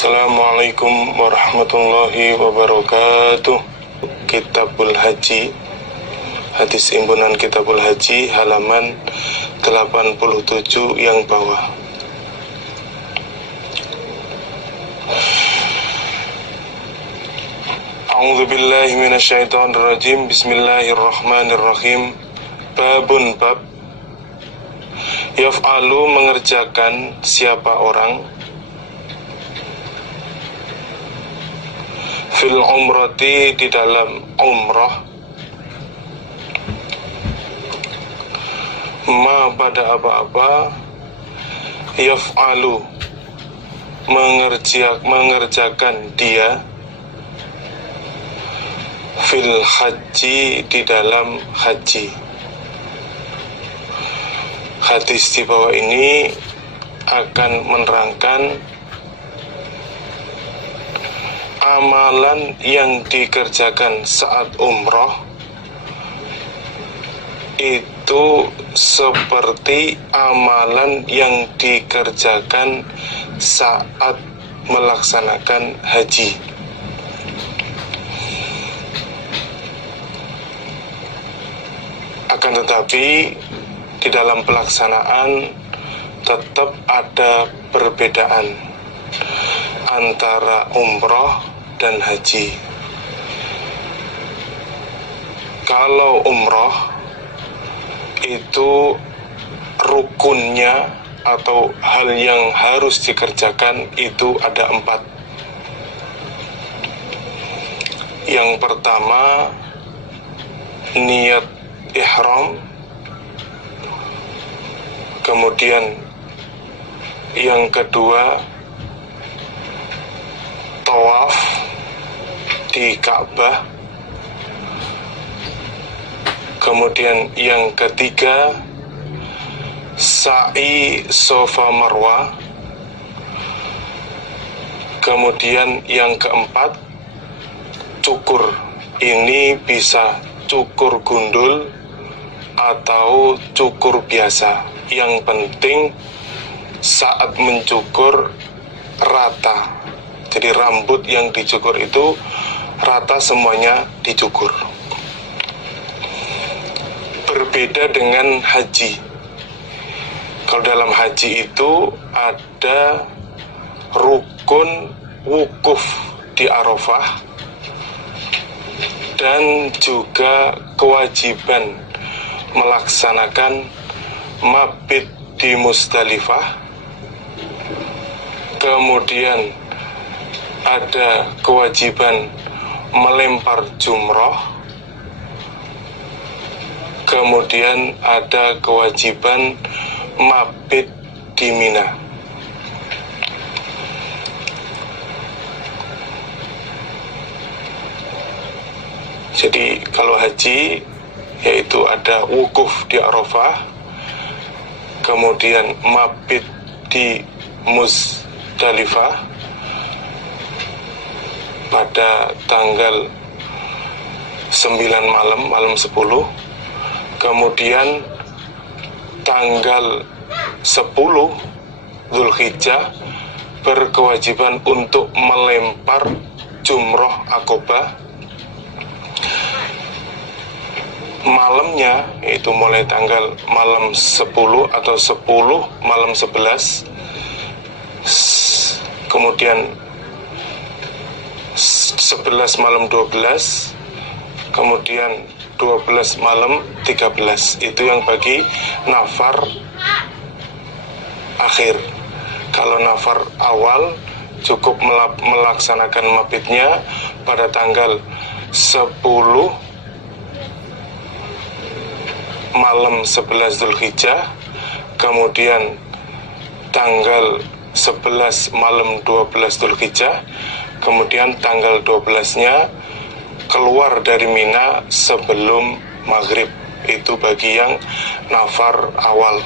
Assalamualaikum warahmatullahi wabarakatuh. Kitabul Haji, hadis impunan Kitabul Haji, halaman 87 yang bawah. A'udzubillahi minasyaitonirrajim. Bismillahirrahmanirrahim. Babun bab yaf'alu, mengerjakan siapa orang fil umrati, di dalam umrah, ma, pada apa-apa, yaf'alu, mengerjakan dia, fil haji, di dalam haji. Hadis di bawah ini akan menerangkan amalan yang dikerjakan saat umroh itu seperti amalan yang dikerjakan saat melaksanakan haji. Akan tetapi di dalam pelaksanaan tetap ada perbedaan antara umroh dan haji. Kalau umroh itu rukunnya atau hal yang harus dikerjakan itu ada 4. Yang pertama, niat ihram. Kemudian yang kedua, tawaf di Ka'bah. Kemudian yang ketiga, sa'i Safa Marwah. Kemudian yang keempat, cukur. Ini bisa cukur gundul atau cukur biasa. Yang penting saat mencukur rata. Jadi rambut yang dicukur itu rata, semuanya dicukur. Berbeda dengan haji. Kalau dalam haji itu ada rukun wukuf di Arafah dan juga kewajiban melaksanakan mabit di Musdalifah. Kemudian ada kewajiban melempar jumroh. Kemudian ada kewajiban mabit di Mina. Jadi kalau haji yaitu ada wukuf di Arafah, kemudian mabit di Musdalifah pada tanggal 9 malam 10. Kemudian tanggal 10 Zulhijjah berkewajiban untuk melempar jumroh Aqobah. Malamnya, yaitu mulai tanggal malam 10 atau 10 malam 11, kemudian 11 malam 12, kemudian 12 malam 13. Itu yang bagi nafar akhir. Kalau nafar awal cukup melaksanakan mabitnya pada tanggal 10 malam 11 Zulhijjah, kemudian tanggal 11 malam 12 Zulhijjah, kemudian tanggal 12-nya keluar dari Mina sebelum maghrib. Itu bagi yang nafar awal.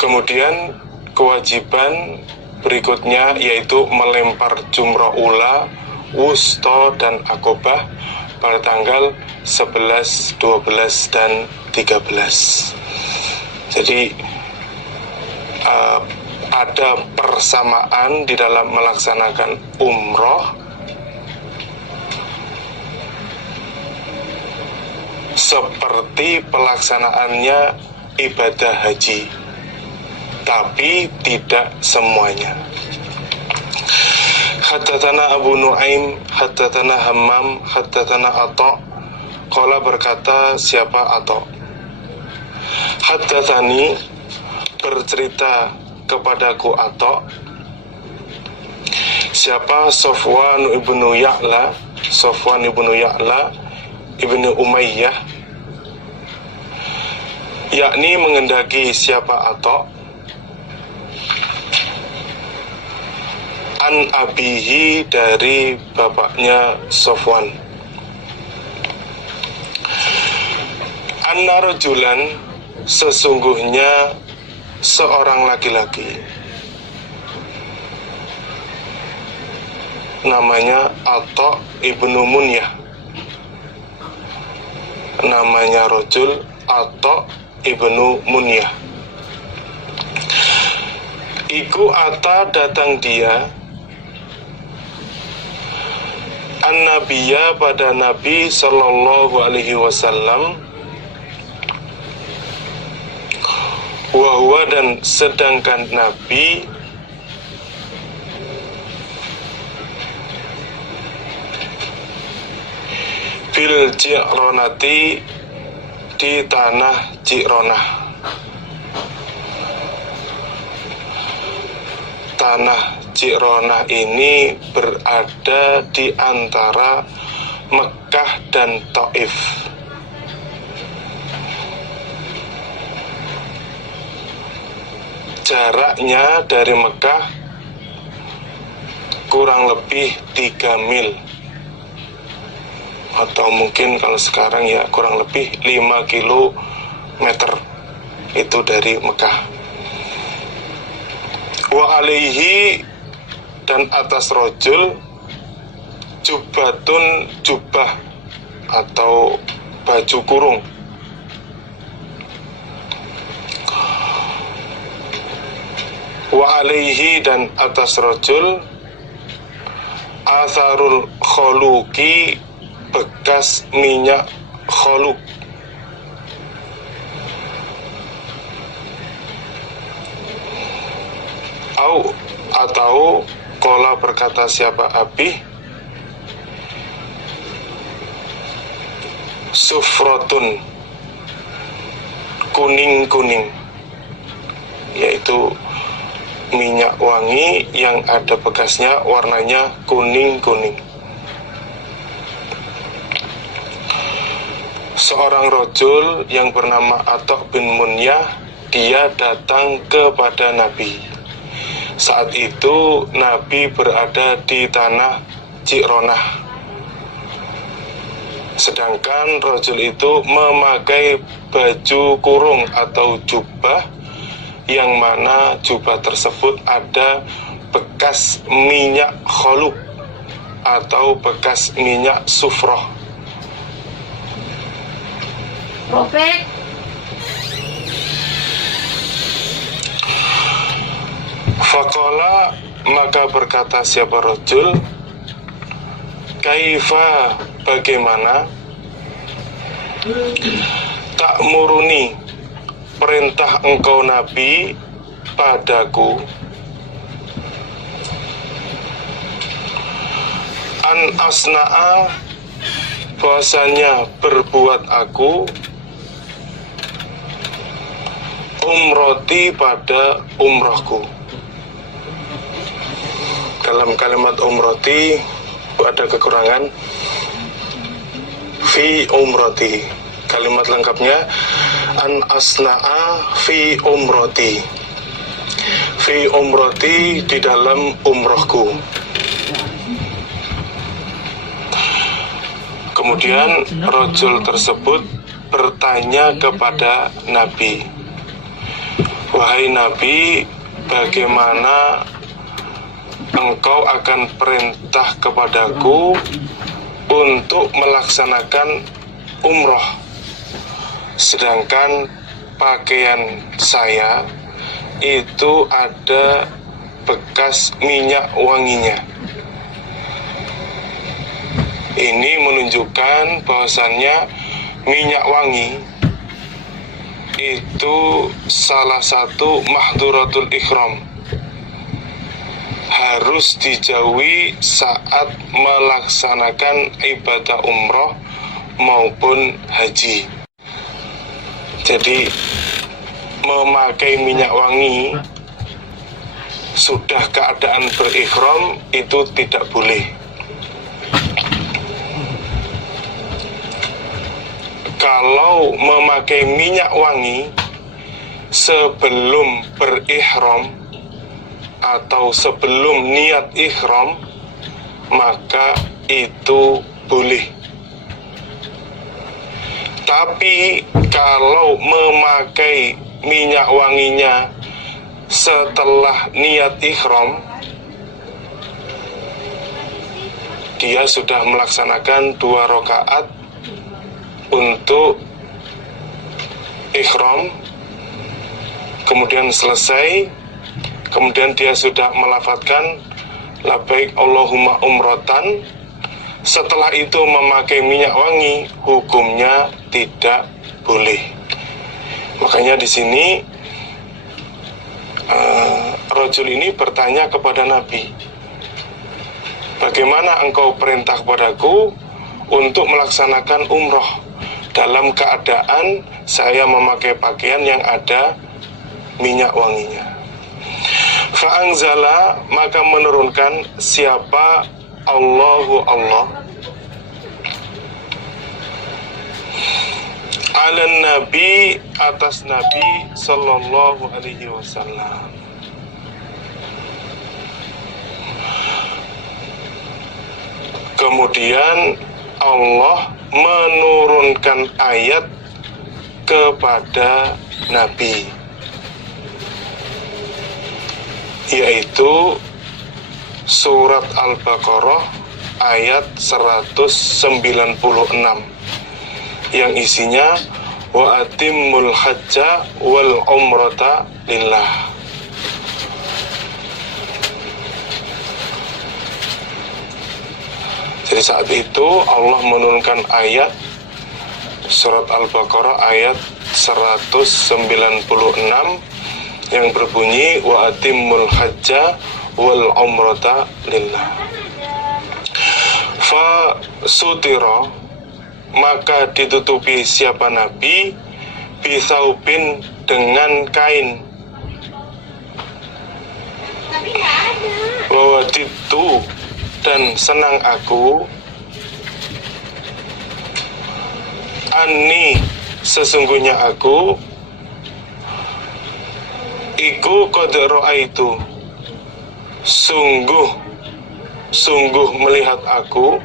Kemudian kewajiban berikutnya yaitu melempar jumroh ula, wusta, dan Aqobah pada tanggal 11, 12, dan 13. Jadi ada persamaan di dalam melaksanakan umroh seperti pelaksanaannya ibadah haji, tapi tidak semuanya. Haddatsana Abu Nuaim, haddatsana Hammam, haddatsana Atha. Qala berkata siapa Atha? Haddatsani bercerita kepadaku Atha. Siapa? Safwan ibnu Ya'la, Safwan ibnu Ya'la ibnu Umayyah, yakni mengendaki siapa Atha an abihi dari bapaknya Safwan, anna rajulan sesungguhnya seorang laki-laki namanya Atha ibnu Munyah, namanya rajul Atha ibnu Munyah. Iku Atha datang dia an-nabiyya pada Nabi sallallahu alaihi wasallam, wahwa dan sedangkan Nabi fil Ji'ronati di tanah Ji'ronah. Tanah Ji'ronah ini berada di antara Mekah dan Taif. Jaraknya dari Mekah kurang lebih 3 mil, atau mungkin kalau sekarang ya kurang lebih 5 kilometer itu dari Mekah. Wa alaihi dan atas rojul jubatun jubah atau baju kurung. Wa alaihi dan atas rojul atharul kholuki bekas minyak kholuk. Atau kola berkata siapa Abi, sufrotun kuning-kuning, yaitu minyak wangi yang ada bekasnya, warnanya kuning-kuning. Seorang rajul yang bernama Atha bin Munyah, dia datang kepada Nabi. Saat itu Nabi berada di tanah Ji'ronah, sedangkan rajul itu memakai baju kurung atau jubah, yang mana jubah tersebut ada bekas minyak kholuk atau bekas minyak sufroh. Robek. Faqala maka berkata siapa rajul, kaifa bagaimana, tak muruni perintah engkau Nabi padaku, an asna'a bahwasanya berbuat aku umroti pada umrohku. Dalam kalimat umroti ada kekurangan fi umroti. Kalimat lengkapnya an asna'a fi umroti. Fi umroti di dalam umrohku. Kemudian rajul tersebut bertanya kepada Nabi, wahai Nabi, bagaimana engkau akan perintah kepadaku untuk melaksanakan umroh, sedangkan pakaian saya itu ada bekas minyak wanginya. Ini menunjukkan bahwasannya minyak wangi itu salah satu mahdhuratul ihram, harus dijauhi saat melaksanakan ibadah umroh maupun haji. Jadi memakai minyak wangi sudah keadaan berihram itu tidak boleh. Kalau memakai minyak wangi sebelum berihram atau sebelum niat ihram, maka itu boleh. Tapi kalau memakai minyak wanginya setelah niat ihram, dia sudah melaksanakan 2 rakaat untuk ihram, kemudian selesai, kemudian dia sudah melafadzkan labbaik Allahumma umratan. Setelah itu memakai minyak wangi, hukumnya tidak boleh. Makanya di sini rajul ini bertanya kepada Nabi, bagaimana engkau perintah kepadaku untuk melaksanakan umroh dalam keadaan saya memakai pakaian yang ada minyak wanginya? Fa'anzala, maka menurunkan siapa Allahu Allah ala Nabi, atas Nabi sallallahu alaihi wasallam. Kemudian Allah menurunkan ayat kepada Nabi, yaitu surat Al-Baqarah ayat 196 yang isinya wa atimmul hajja wal umrata lillah. Jadi saat itu Allah menurunkan ayat surat Al-Baqarah ayat 196 yang berbunyi wa atimmul hajja wal umrata lillah. Fa sutira, maka ditutupi siapa Nabi, bisaubin, dengan kain. Wa waditu, dan senang aku, anni, sesungguhnya aku, iku qad ra'aitu, sungguh melihat aku,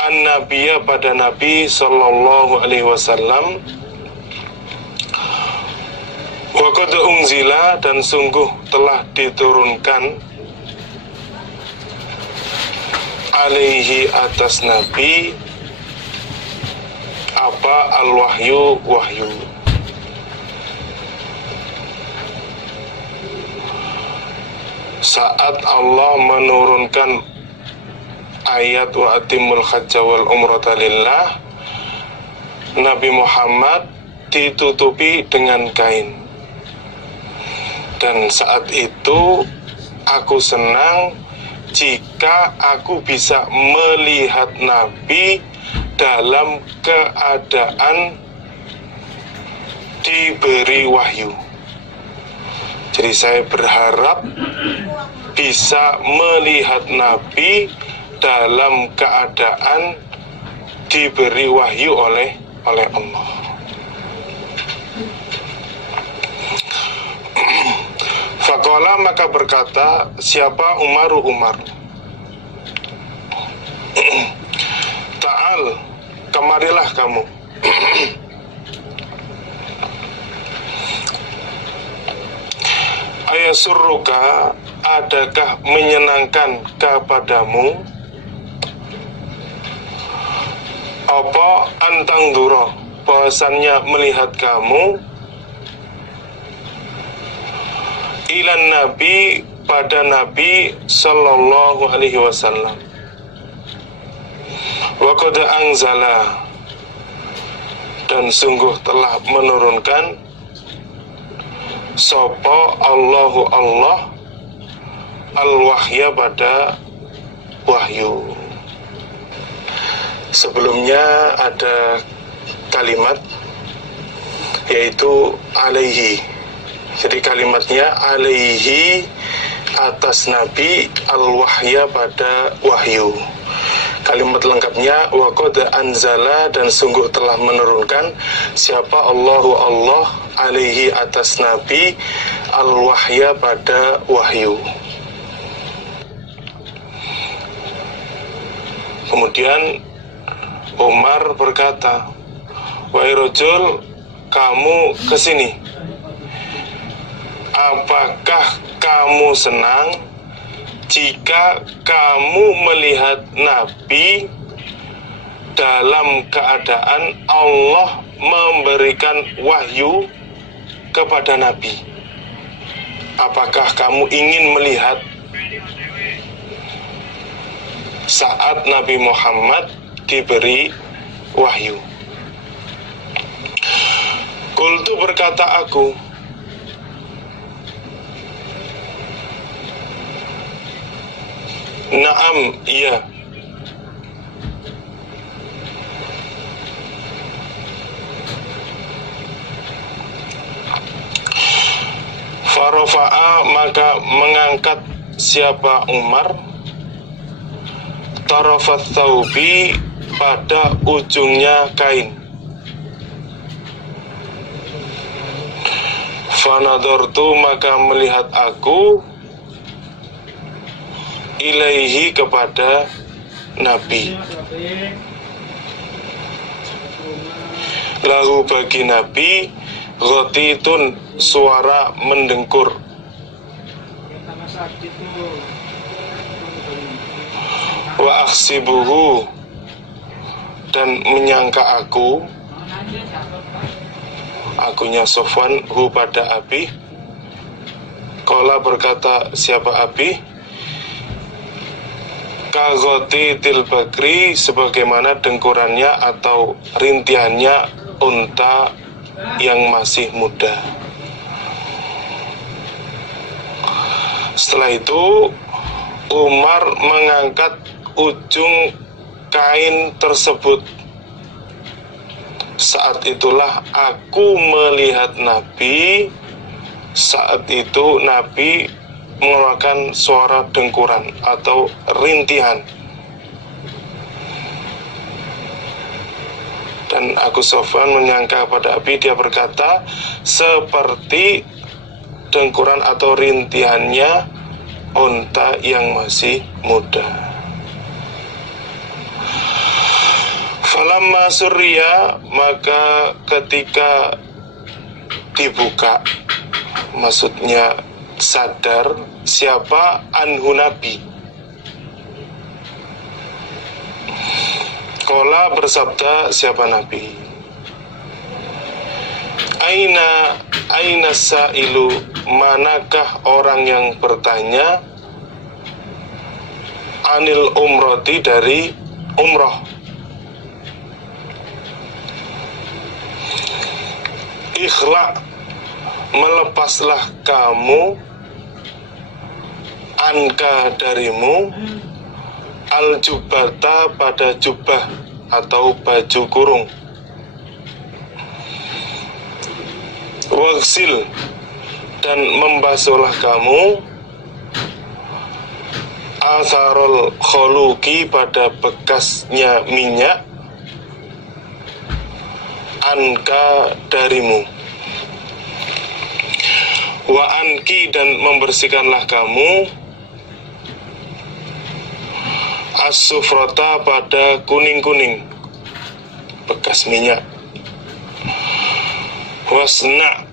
an-nabiyya, pada Nabi sallallahu alaihi wasallam, wa qad unzila, dan sungguh telah diturunkan, alaihi, atas Nabi, apa, al-wahyu, wahyu. Saat Allah menurunkan ayat wa atimul hajja wal umrata lillah, Nabi Muhammad ditutupi dengan kain. Dan saat itu aku senang jika aku bisa melihat Nabi dalam keadaan diberi wahyu. Jadi saya berharap bisa melihat Nabi dalam keadaan diberi wahyu oleh Allah. Faqala, maka berkata siapa Umar, Ta'al, kemarilah kamu. Ayasurruka, adakah menyenangkan kepadamu apa antang duro, bahwasannya melihat kamu ilan Nabi pada Nabi Sallallahu Alaihi Wasallam. Wa qad anzala, dan sungguh telah menurunkan sapa Allahu Allah al-wahya pada wahyu. Sebelumnya ada kalimat yaitu alaihi. Jadi kalimatnya alaihi, atas Nabi, al-wahya pada wahyu. Kalimat lengkapnya wa qad anzala, dan sungguh telah menurunkan siapa Allahu Allah alaihi, atas Nabi, al-wahya pada wahyu. Kemudian Umar berkata, wahai rajul, kamu kesini. Apakah kamu senang jika kamu melihat Nabi dalam keadaan Allah memberikan wahyu kepada Nabi? Apakah kamu ingin melihat saat Nabi Muhammad diberi wahyu? Qultu, berkata aku, na'am, iya. Farafa'a, maka mengangkat siapa Umar tarafat thawbi, pada ujungnya kain. Fanadhartu, maka melihat aku ilaihi, kepada Nabi. Lahu, bagi Nabi, ghotitun, suara mendengkur. Wa akhsibuhu, dan menyangka akunya Sofwan, hu pada Abi. Qala, berkata siapa Abi, kagoti tilbakri, sebagaimana dengkurannya atau rintihannya unta yang masih muda. Setelah itu Umar mengangkat ujung kain tersebut. Saat itulah aku melihat Nabi. Saat itu Nabi mengeluarkan suara dengkuran atau rintihan. Dan aku Sofwan menyangka pada Abi, dia berkata seperti dengkuran atau rintihannya unta yang masih muda. Falamma surya, maka ketika dibuka, maksudnya sadar siapa anhu Nabi. Qala, bersabda siapa Nabi, Aina sa'ilu, manakah orang yang bertanya, anil umroti, dari umroh. Ikhla, melepaslah kamu, anka, darimu, al-jubata, pada jubah atau baju kurung. Wagsil, dan membasuhlah kamu, atharul kholuki, pada bekasnya minyak, anka, darimu. Wa anki, dan membersihkanlah kamu, as-sufrata, pada kuning-kuning, bekas minyak. Wasna,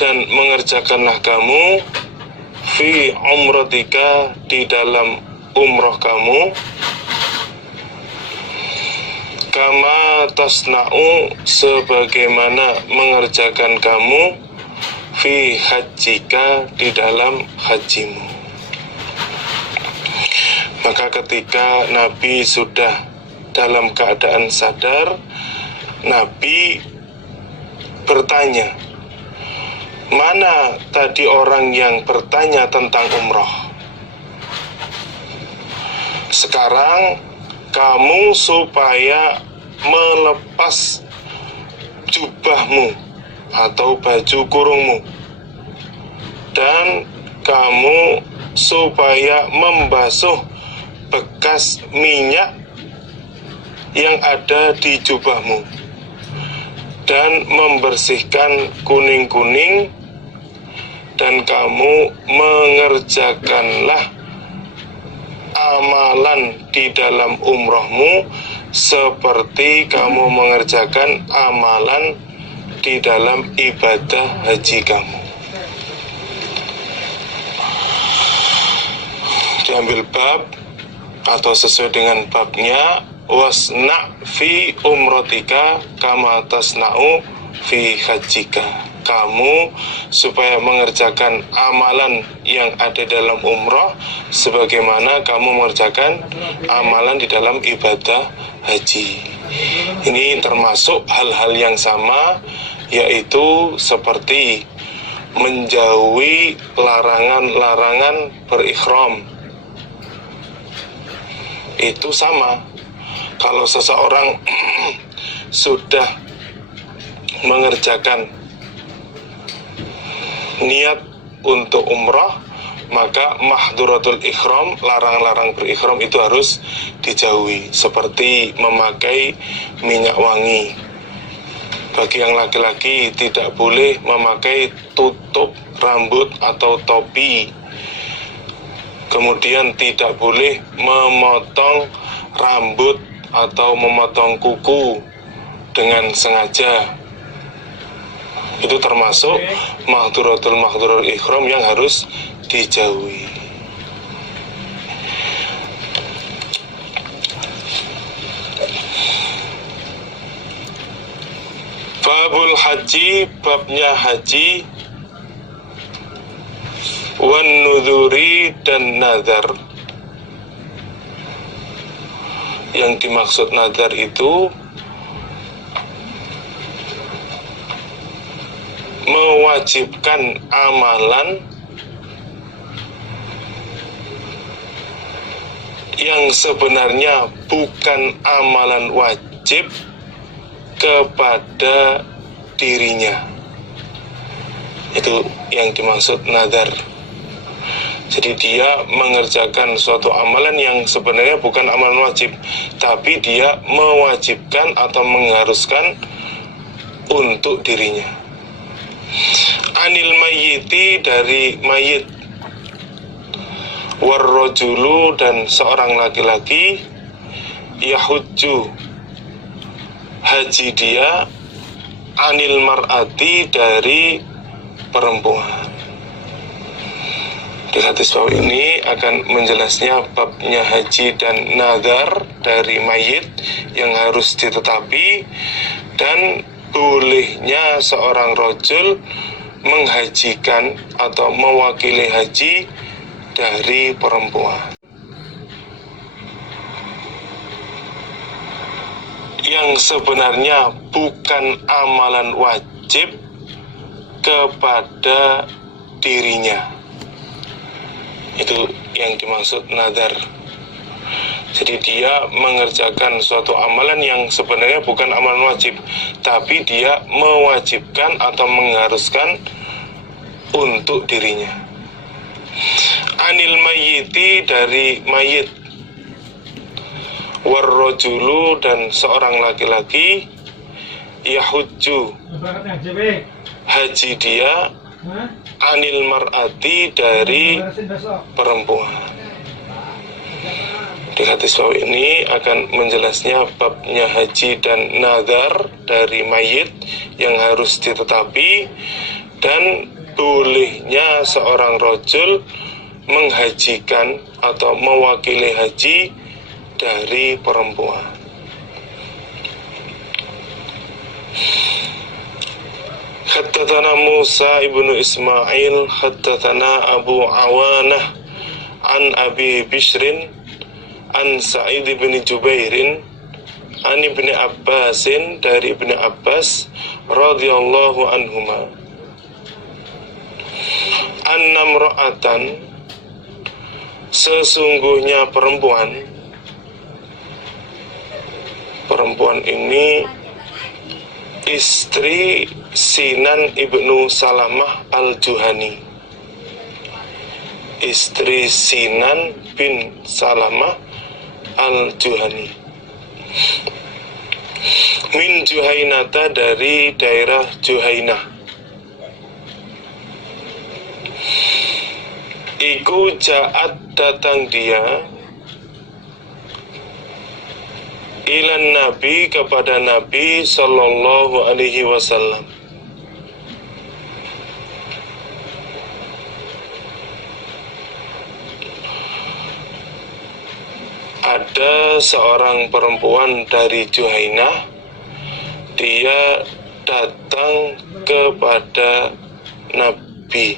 dan mengerjakanlah kamu, fi umratika, di dalam umroh kamu, kama tasna'u, sebagaimana mengerjakan kamu, fi hajjika, di dalam hajimu. Maka ketika Nabi sudah dalam keadaan sadar, Nabi bertanya, mana tadi orang yang bertanya tentang umroh? Sekarang kamu supaya melepas jubahmu atau baju kurungmu, dan kamu supaya membasuh bekas minyak yang ada di jubahmu, dan membersihkan kuning-kuning, dan kamu mengerjakanlah amalan di dalam umrohmu seperti kamu mengerjakan amalan di dalam ibadah haji kamu. Diambil bab atau sesuai dengan babnya, wasna fi umrotika kama tasna'u fi hajjika. Kamu supaya mengerjakan amalan yang ada dalam umroh sebagaimana kamu mengerjakan amalan di dalam ibadah haji. Ini termasuk hal-hal yang sama, yaitu seperti menjauhi larangan-larangan berikhram. Itu sama. Kalau seseorang sudah mengerjakan niat untuk umrah, maka mahduratul ikhram, larang-larang berikhram itu harus dijauhi, seperti memakai minyak wangi. Bagi yang laki-laki tidak boleh memakai tutup rambut atau topi. Kemudian tidak boleh memotong rambut atau memotong kuku dengan sengaja. Itu termasuk mahduratul ikhram yang harus dijauhi. Babul haji, babnya haji, wan nudhuri, dan nazar. Yang dimaksud nazar itu mewajibkan amalan yang sebenarnya bukan amalan wajib kepada dirinya. Itu yang dimaksud nazar. Jadi dia mengerjakan suatu amalan yang sebenarnya bukan amalan wajib, tapi dia mewajibkan atau mengharuskan untuk dirinya. Anil mayyiti, dari mayit. Warrojulu, dan seorang laki-laki. Yahujju, haji dia. Anil mar'ati, dari perempuan. Di hadis bawah ini akan menjelasnya babnya haji dan nazar dari mayit yang harus ditetapi, dan bolehnya seorang rajul menghajikan atau mewakili haji dari perempuan. Yang sebenarnya bukan amalan wajib kepada dirinya. Itu yang dimaksud nazar. Jadi dia mengerjakan suatu amalan yang sebenarnya bukan amalan wajib, tapi dia mewajibkan atau mengharuskan untuk dirinya. Anil mayyiti, dari mayit. Warrojulu, dan seorang laki-laki. Yahujju, haji dia. Anil mar'ati, dari perempuan. Di hadis bawah ini akan menjelasnya babnya haji dan nazar dari mayit yang harus ditetapi, dan bolehnya seorang rajul menghajikan atau mewakili haji dari perempuan. Haddatsana Musa ibnu Ismail haddatsana Abu Awanah an Abi Bishrin an Sa'id bin Jubairin an Ibni Abbasin, dari Ibni Abbas radhiyallahu anhuma, anna imra'atan, sesungguhnya perempuan ini istri Sinan ibnu Salamah al-Juhani, istri Sinan bin Salamah al-Juhani, min Juhainata, dari daerah Juhainah. Iku ja'at, datang dia, ilan Nabi, kepada Nabi sallallahu alaihi wasallam. Ada seorang perempuan dari Juhainah, dia datang kepada Nabi.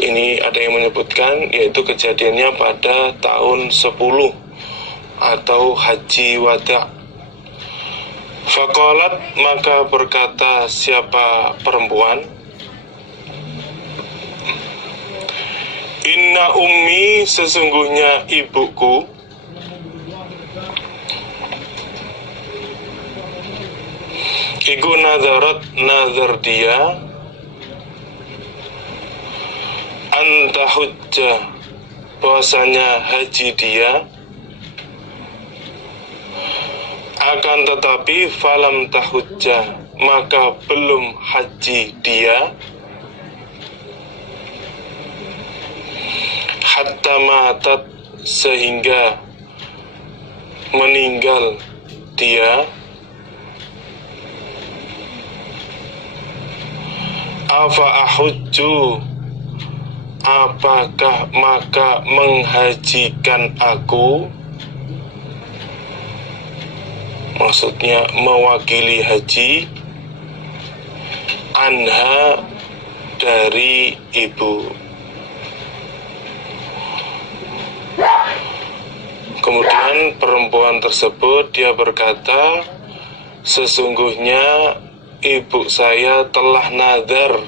Ini ada yang menyebutkan, yaitu kejadiannya pada tahun 10 atau Haji Wada'. Faqalat, maka berkata siapa perempuan, inna ummi, sesungguhnya ibuku, iku nadharat, nazar dia, anta hujjah, bahwasanya haji dia, akan tetapi falam tahujjah, maka belum haji dia, hatta matat, sehingga meninggal dia, afa ahujju, apakah maka menghajikan aku, maksudnya mewakili haji, anha, dari ibu. Kemudian perempuan tersebut dia berkata, sesungguhnya ibu saya telah nazar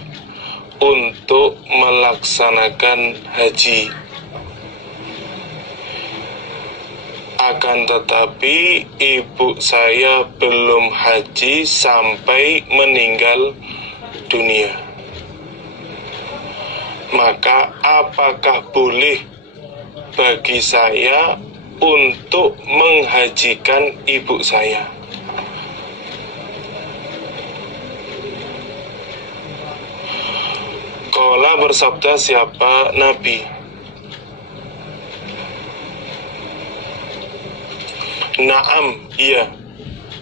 untuk melaksanakan haji, akan tetapi ibu saya belum haji sampai meninggal dunia. Maka apakah boleh bagi saya untuk menghajikan ibu saya? Qala, bersabda siapa Nabi, na'am, iya,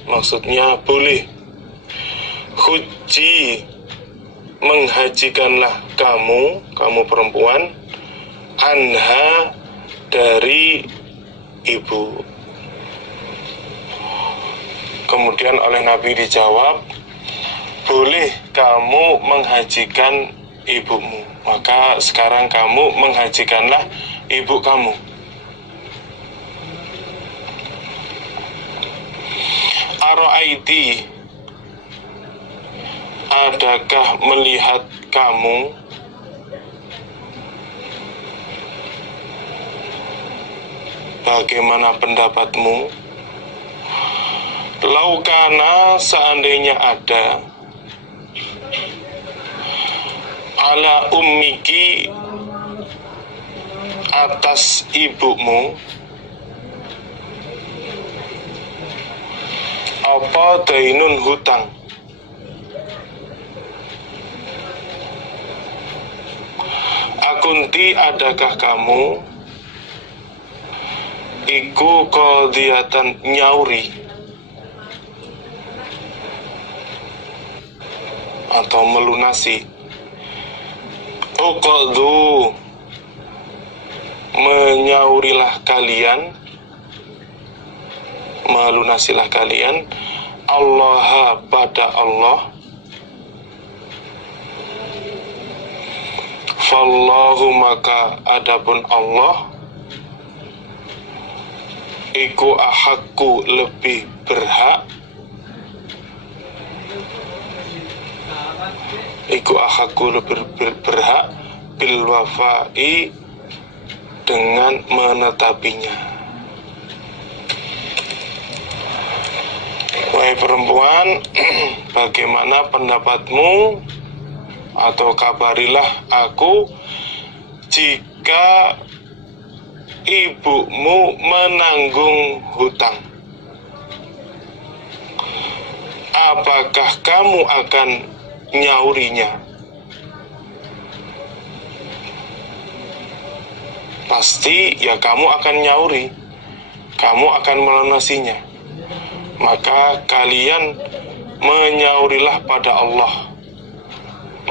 maksudnya boleh. Huji, menghajikanlah kamu perempuan, anha, dari ibu. Kemudian oleh Nabi dijawab, boleh kamu menghajikan ibumu, maka sekarang kamu menghajikanlah ibu kamu. Ara'aiti, adakah melihat kamu, bagaimana pendapatmu, laukana, seandainya ada, ala ummiki, atas ibumu, apa dainun, hutang, akunti, adakah kamu, iku qadiyatan, nyauri atau melunasi, uqadu, menyaurilah kalian, melunasilah kalian Allah pada Allah. Fallahu, maka adapun Allah iku ahakku, lebih berhak, iku ahakku lebih berhak bil wafai, dengan menetapinya. Wahai perempuan, bagaimana pendapatmu, atau kabarilah aku jika ibumu menanggung hutang. Apakah kamu akan nyaurinya? Pasti ya kamu akan nyauri, kamu akan melunasinya. Maka kalian menyaurilah pada Allah,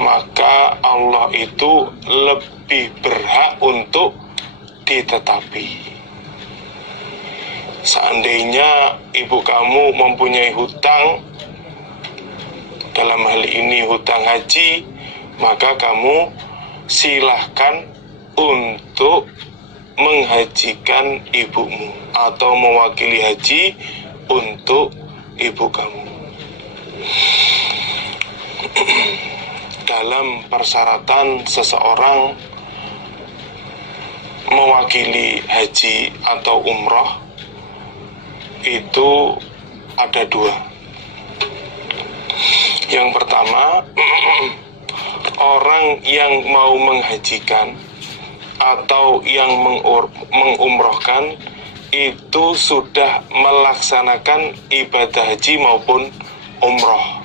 maka Allah itu lebih berhak untuk ditetapi. Seandainya ibu kamu mempunyai hutang, dalam hal ini hutang haji, maka kamu silahkan untuk menghajikan ibumu atau mewakili haji untuk ibu kamu. Dalam persyaratan seseorang mewakili haji atau umroh itu ada dua. Yang pertama, orang yang mau menghajikan atau yang mengumrohkan itu sudah melaksanakan ibadah haji maupun umroh.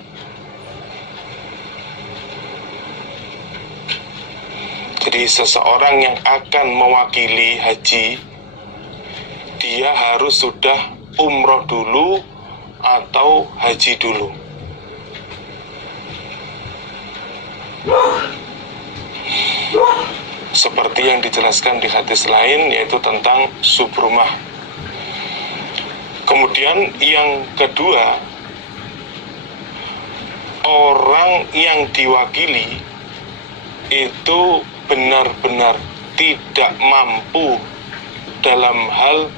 Jadi seseorang yang akan mewakili haji, dia harus sudah umroh dulu atau haji dulu. Seperti yang dijelaskan di hadis lain, yaitu tentang subrumah. Kemudian yang kedua, orang yang diwakili itu benar-benar tidak mampu dalam hal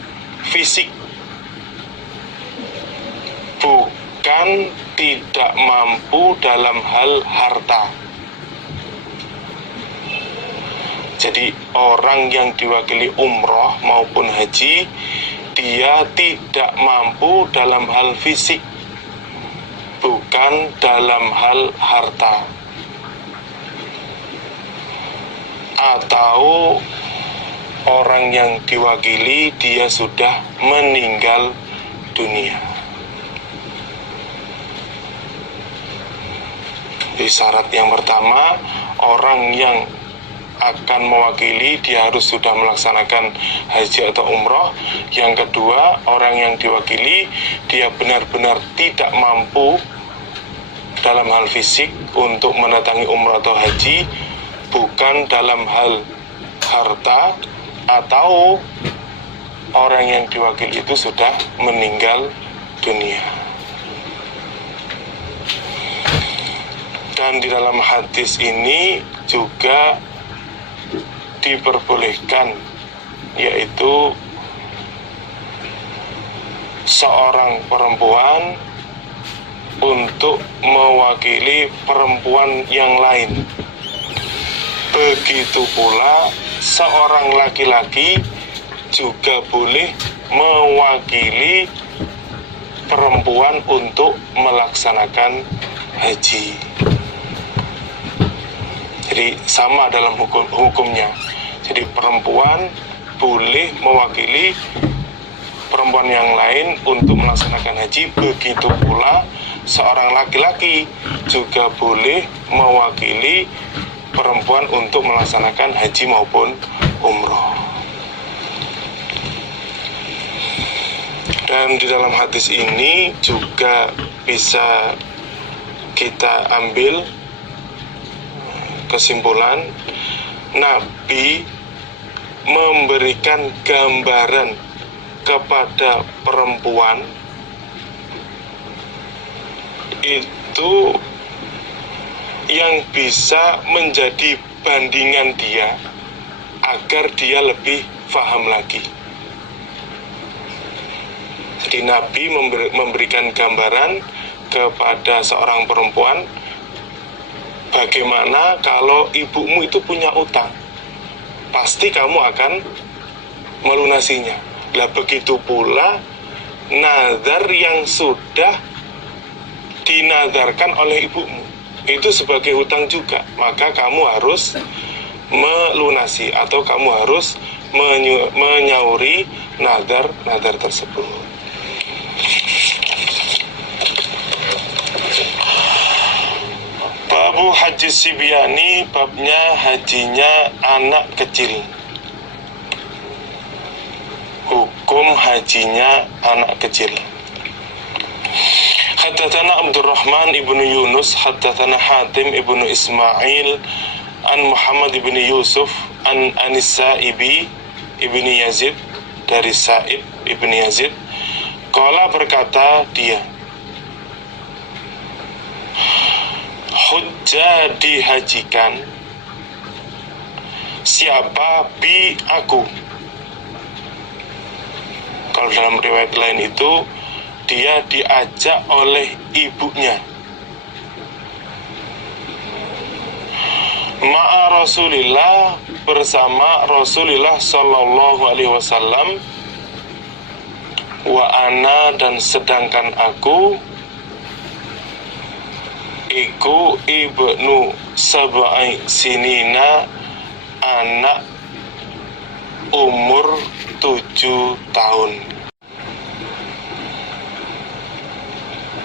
fisik, bukan tidak mampu dalam hal harta. Jadi orang yang diwakili umroh maupun haji, dia tidak mampu dalam hal fisik, bukan dalam hal harta. Atau orang yang diwakili dia sudah meninggal dunia. Di syarat yang pertama, orang yang akan mewakili dia harus sudah melaksanakan haji atau umroh. Yang kedua, orang yang diwakili dia benar-benar tidak mampu dalam hal fisik untuk mendatangi umroh atau haji, bukan dalam hal harta, atau orang yang diwakili itu sudah meninggal dunia. Dan di dalam hadis ini juga diperbolehkan, yaitu seorang perempuan untuk mewakili perempuan yang lain. Begitu pula seorang laki-laki juga boleh mewakili perempuan untuk melaksanakan haji. Jadi sama dalam hukumnya. Jadi perempuan boleh mewakili perempuan yang lain untuk melaksanakan haji. Begitu pula seorang laki-laki juga boleh mewakili perempuan untuk melaksanakan haji maupun umroh. Dan di dalam hadis ini juga bisa kita ambil kesimpulan, Nabi memberikan gambaran kepada perempuan itu yang bisa menjadi bandingan dia agar dia lebih paham lagi. Jadi Nabi memberikan gambaran kepada seorang perempuan, bagaimana kalau ibumu itu punya utang, pasti kamu akan melunasinya. Lah begitu pula nazar yang sudah dinadarkan oleh ibumu itu sebagai hutang juga, maka kamu harus melunasi atau kamu harus menyauri nazar tersebut. Babu haji sibyani, babnya hajinya anak kecil. Hukum hajinya anak kecil. Haddatsana Abdurrahman ibnu Yunus, haddatsana Hatim ibnu Ismail, an Muhammad ibnu Yusuf, an Anis-Sa'ibi ibnu Yazid, dari Sa'ib ibnu Yazid. Qala, berkata dia, hujjah dihajikan siapa bi aku. Kalau dalam riwayat lain itu dia diajak oleh ibunya. Ma'a Rasulillah, bersama Rasulullah sallallahu alaihi wasallam. Wa ana, dan sedangkan aku iku ibnu sab'i sinina, anak umur 7 tahun.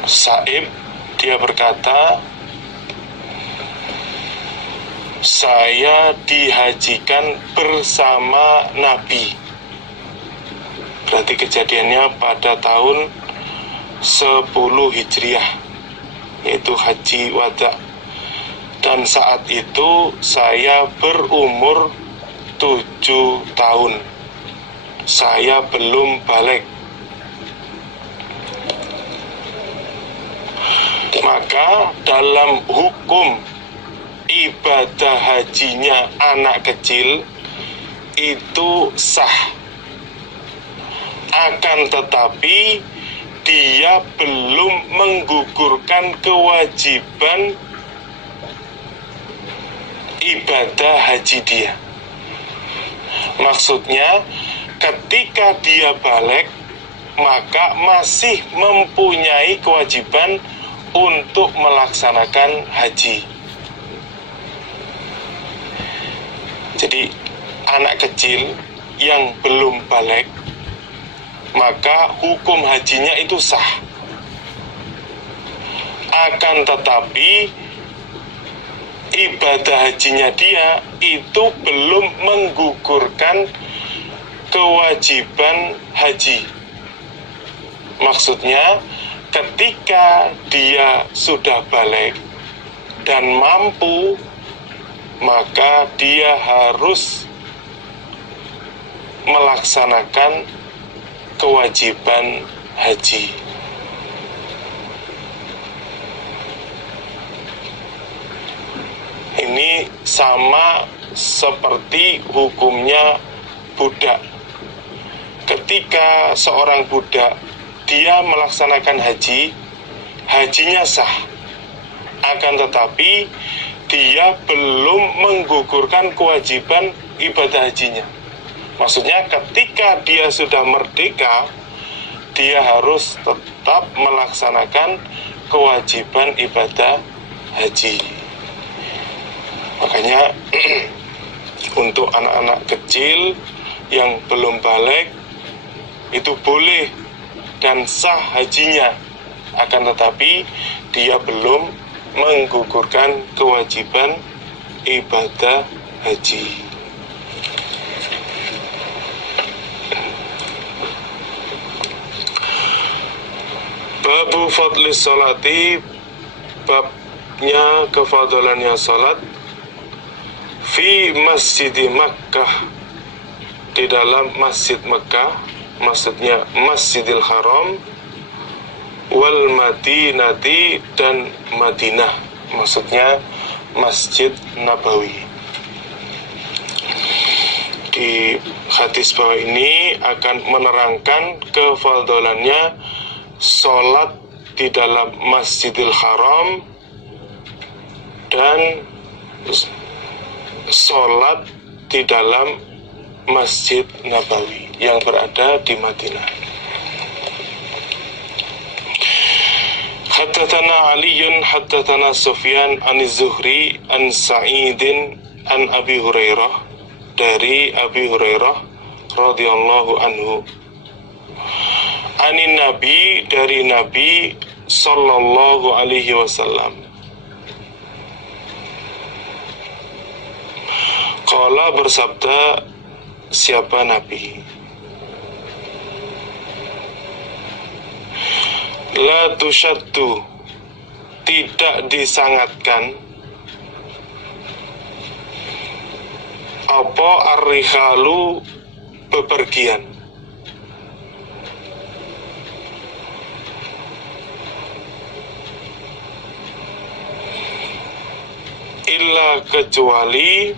Sa'ib dia berkata, saya dihajikan bersama Nabi. Berarti kejadiannya pada tahun 10 Hijriah, yaitu haji wada. Dan saat itu saya berumur 7 tahun. Saya belum balik. Maka dalam hukum ibadah hajinya anak kecil itu sah. Akan tetapi dia belum menggugurkan kewajiban ibadah haji dia. Maksudnya ketika dia balik, maka masih mempunyai kewajiban untuk melaksanakan haji. Jadi anak kecil yang belum balik, maka hukum hajinya itu sah. Akan tetapi ibadah hajinya dia itu belum menggugurkan kewajiban haji. Maksudnya ketika dia sudah balik dan mampu, maka dia harus melaksanakan kewajiban haji. Ini sama seperti hukumnya budak. Ketika seorang budak dia melaksanakan haji, hajinya sah. Akan tetapi dia belum menggugurkan kewajiban ibadah hajinya. Maksudnya ketika dia sudah merdeka, dia harus tetap melaksanakan kewajiban ibadah haji. Makanya untuk anak-anak kecil yang belum balik itu boleh dan sah hajinya, akan tetapi dia belum menggugurkan kewajiban ibadah haji. Babu fadlis salati, babnya kefadalannya salat fi masjid Makkah, di dalam masjid Makkah, maksudnya Masjidil Haram, wal Madinati dan Madinah, maksudnya Masjid Nabawi. Di hadis bawah ini akan menerangkan kefadholannya sholat di dalam Masjidil Haram dan sholat di dalam Masjid Nabawi yang berada di Madinah. Haddatsana Aliun haddatsana Sufyan an Zuhri an Sa'idin an Abi Hurairah, dari Abi Hurairah radhiyallahu anhu, anin Nabi, dari Nabi sallallahu alaihi wasallam, qala, bersabda siapa Nabi, la tusyaddu, tidak disangatkan, apa ar-rihalu, bepergian, illa, kecuali,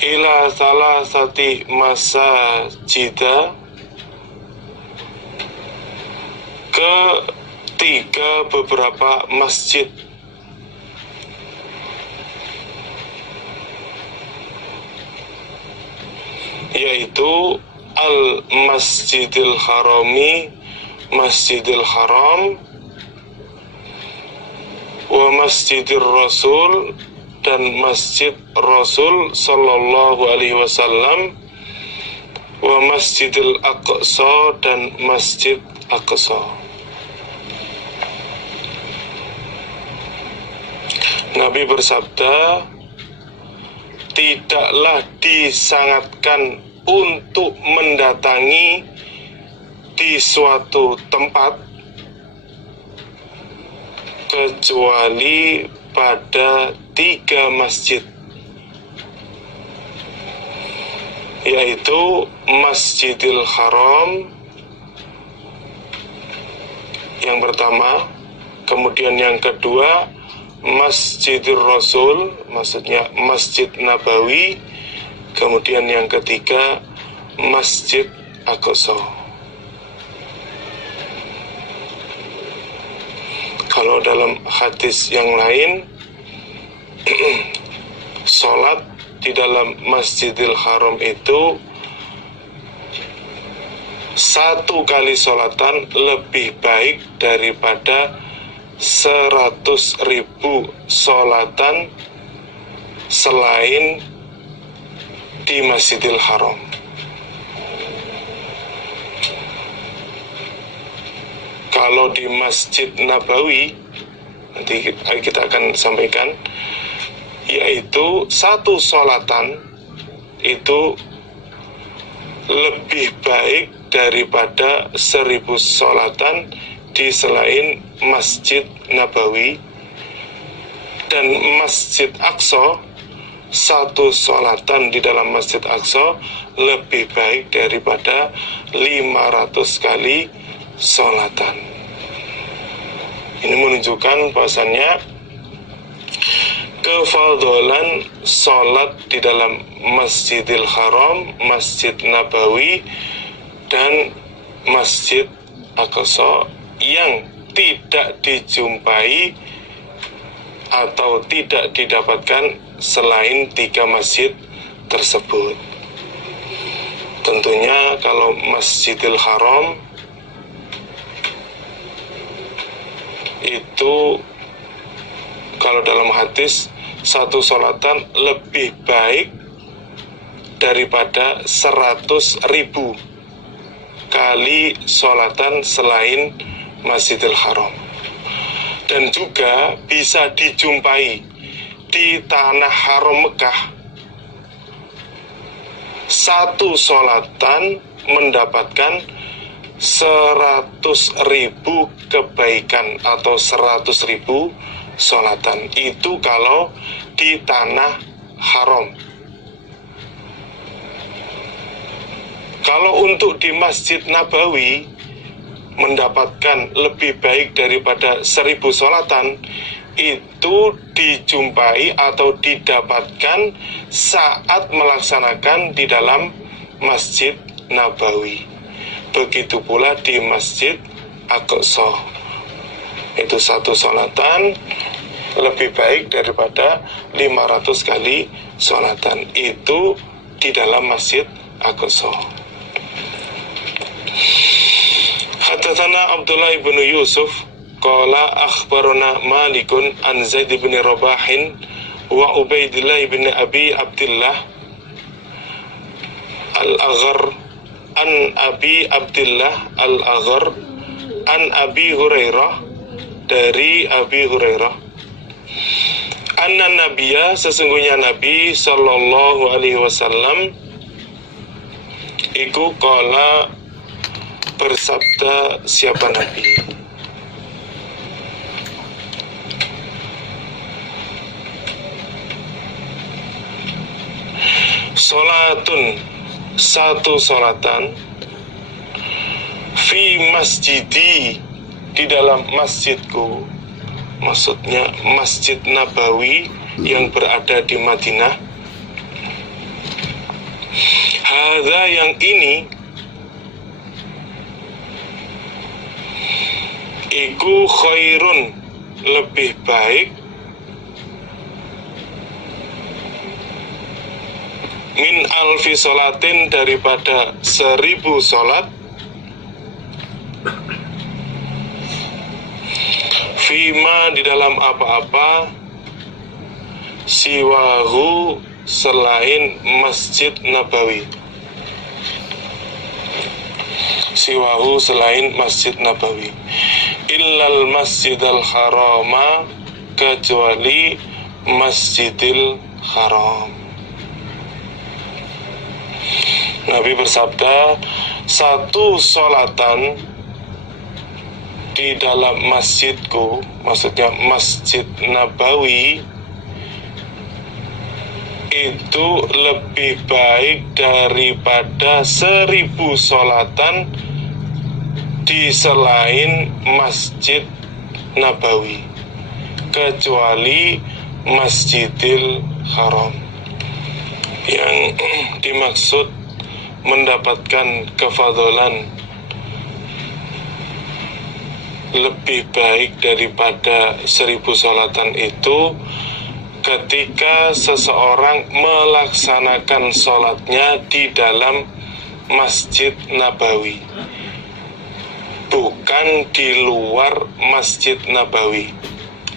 ila salasati masajida, ke tiga beberapa masjid, yaitu al-Masjidil Harami, Masjidil Haram, wa Masjidir Rasul, dan Masjid Rasul sallallahu alaihi wasallam, wa Masjidil Aqsa, dan Masjid Aqsa. Nabi bersabda, tidaklah disangatkan untuk mendatangi di suatu tempat kecuali pada tiga masjid, yaitu Masjidil Haram yang pertama, kemudian yang kedua Masjidir Rasul, maksudnya Masjid Nabawi, kemudian yang ketiga Masjid Aqsa. Kalau dalam hadis yang lain, sholat di dalam Masjidil Haram itu satu kali sholatan lebih baik daripada 100.000 sholatan selain di Masjidil Haram. Kalau di Masjid Nabawi, nanti kita akan sampaikan, yaitu satu sholatan itu lebih baik daripada 1000 sholatan di selain Masjid Nabawi. Dan Masjid Aqsa, satu sholatan di dalam Masjid Aqsa lebih baik daripada 500 kali sholatan. Ini menunjukkan bahwasannya kefadholan sholat di dalam Masjidil Haram, Masjid Nabawi, dan Masjid Aqsa yang tidak dijumpai atau tidak didapatkan selain tiga masjid tersebut. Tentunya kalau Masjidil Haram itu, kalau dalam hadis, satu sholatan lebih baik daripada 100.000 kali sholatan selain Masjidil Haram. Dan juga bisa dijumpai di tanah haram Mekah, satu sholatan mendapatkan 100.000 kebaikan atau 100.000 sholatan. Itu kalau di tanah haram. Kalau untuk di Masjid Nabawi, mendapatkan lebih baik daripada 1000 sholatan, itu dijumpai atau didapatkan saat melaksanakan di dalam Masjid Nabawi. Begitu pula di Masjid Aqsa, itu 1 sholatan lebih baik daripada 500 kali sholatan, itu di dalam Masjid Aqsa. Hadatsana Abdullah ibn Yusuf qala akhbarana Malikun an Zaid bin Rabahin wa Ubaidillah bin Abi Abdullah al-Aghar an Abi Abdullah al-Aghar an Abi Hurairah, dari Abi Hurairah, anna Nabiya, sesungguhnya Nabi sallallahu alaihi wasallam iku qala, bersabda. Siapa Nabi? Sholatun, 1 sholatan, fi masjidi, di dalam masjidku, maksudnya Masjid Nabawi yang berada di Madinah. Hadza, yang ini, iku khairun, lebih baik, min alfi sholatin, daripada 1000 sholat, fima, di dalam apa-apa, siwahu, selain Masjid Nabawi, siwahu, selain Masjid Nabawi, illal Masjidil Harama, kecuali Masjidil Haram. Nabi bersabda, 1 sholatan di dalam masjidku, maksudnya Masjid Nabawi, itu lebih baik daripada 1000 sholatan di selain Masjid Nabawi, kecuali Masjidil Haram. Yang dimaksud mendapatkan kefadolan lebih baik daripada 1000 sholatan itu ketika seseorang melaksanakan sholatnya di dalam Masjid Nabawi, bukan di luar Masjid Nabawi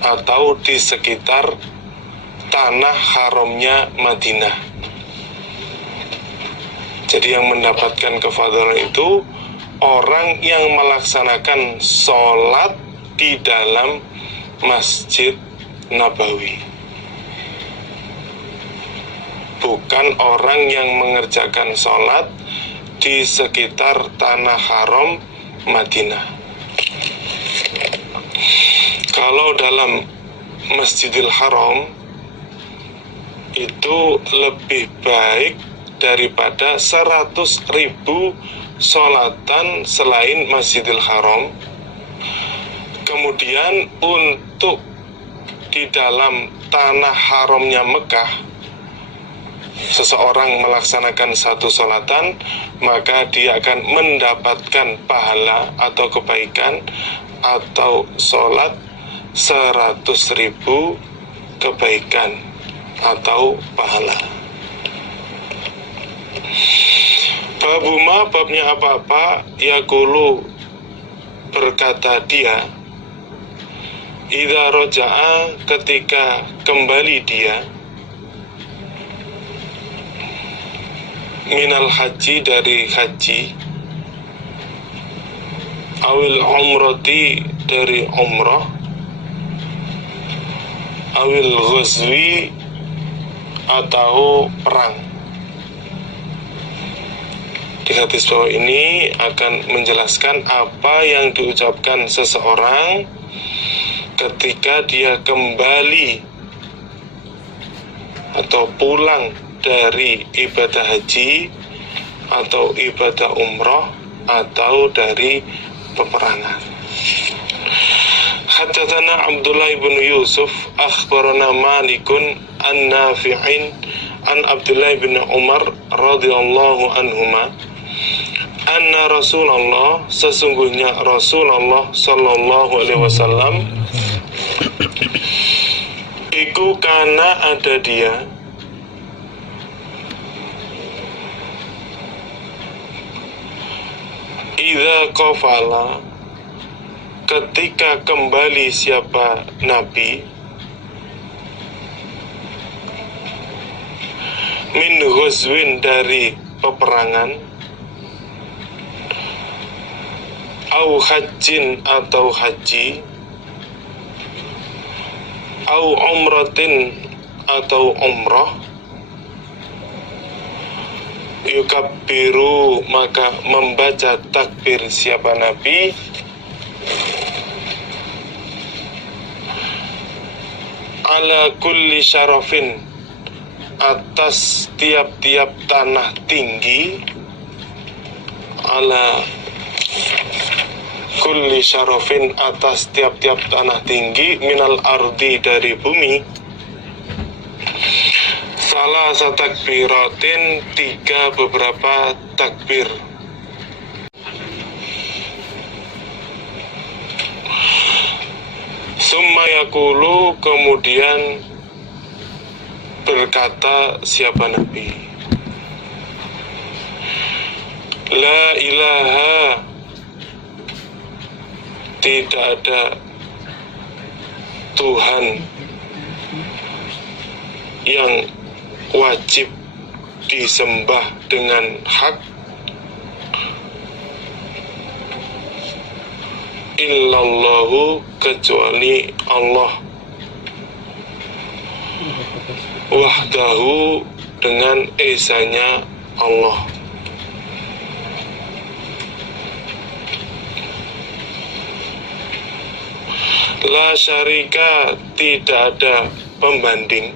atau di sekitar tanah haramnya Madinah. Jadi yang mendapatkan kefadalan itu orang yang melaksanakan sholat di dalam Masjid Nabawi, bukan orang yang mengerjakan sholat di sekitar tanah haram Madinah. Kalau dalam Masjidil Haram itu lebih baik daripada 100.000 sholatan selain Masjidil Haram. Kemudian untuk di dalam tanah haramnya Mekah, seseorang melaksanakan 1 sholatan, maka dia akan mendapatkan pahala atau kebaikan atau sholat 100.000 kebaikan atau pahala. Babuma, babnya apa-apa, yaqulu, berkata dia, idza roja'a, ketika kembali dia, minal haji, dari haji, awil umrati, dari umrah, awil ghazwi, atau perang. Di hadis bawah ini akan menjelaskan apa yang diucapkan seseorang ketika dia kembali atau pulang dari ibadah haji atau ibadah umrah atau dari peperangan. Haddatsana Abdullah bin Yusuf akhbarana Malikun an Nafi'in an Abdullah bin Umar radhiyallahu anhuma anna Rasulullah, sesungguhnya Rasulullah sallallahu alaihi wasallam iku kana ada dia idza qafala, ketika kembali siapa Nabi, min ghazwin, dari peperangan, au hajjin, atau haji, au umratin, atau umrah, yukabbiru, maka membaca takbir siapa Nabi, ala kulli syarafin, atas tiap-tiap tanah tinggi, ala kulli syarafin, atas tiap-tiap tanah tinggi, minal ardi, dari bumi, salah satakbiratin, tiga beberapa takbir. Summa yakulu, kemudian berkata siapa Nabi, la ilaha, tidak ada Tuhan yang wajib disembah dengan hak illallahu, kecuali Allah, wahdahu, dengan esanya Allah, la syarika, tidak ada pembanding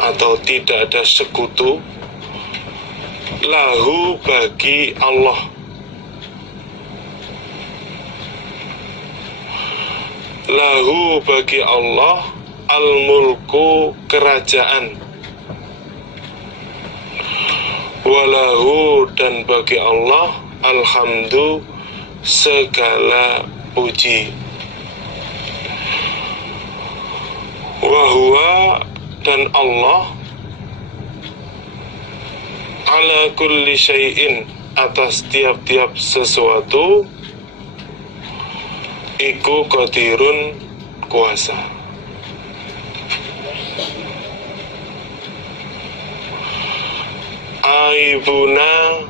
atau tidak ada sekutu, lahu, bagi Allah, lahu, bagi Allah, al-mulku, kerajaan, walahu, dan bagi Allah, alhamdu, segala puji, wahuwa, dan Allah, ala kulli syai'in, atas tiap-tiap sesuatu, iku qadirun, kuasa. Aibuna,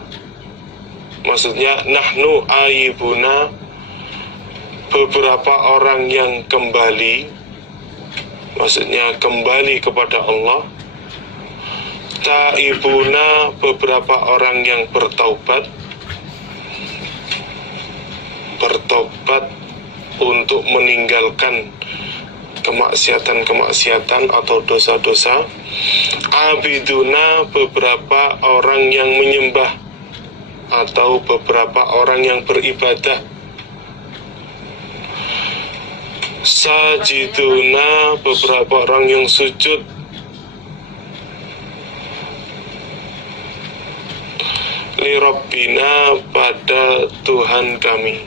maksudnya nahnu aibuna, beberapa orang yang kembali, maksudnya kembali kepada Allah. Taibuna, beberapa orang yang bertaubat, bertobat untuk meninggalkan kemaksiatan-kemaksiatan atau dosa-dosa. Abiduna, beberapa orang yang menyembah atau beberapa orang yang beribadah. Sajiduna, beberapa orang yang sujud. Li Rabbina, pada Tuhan kami.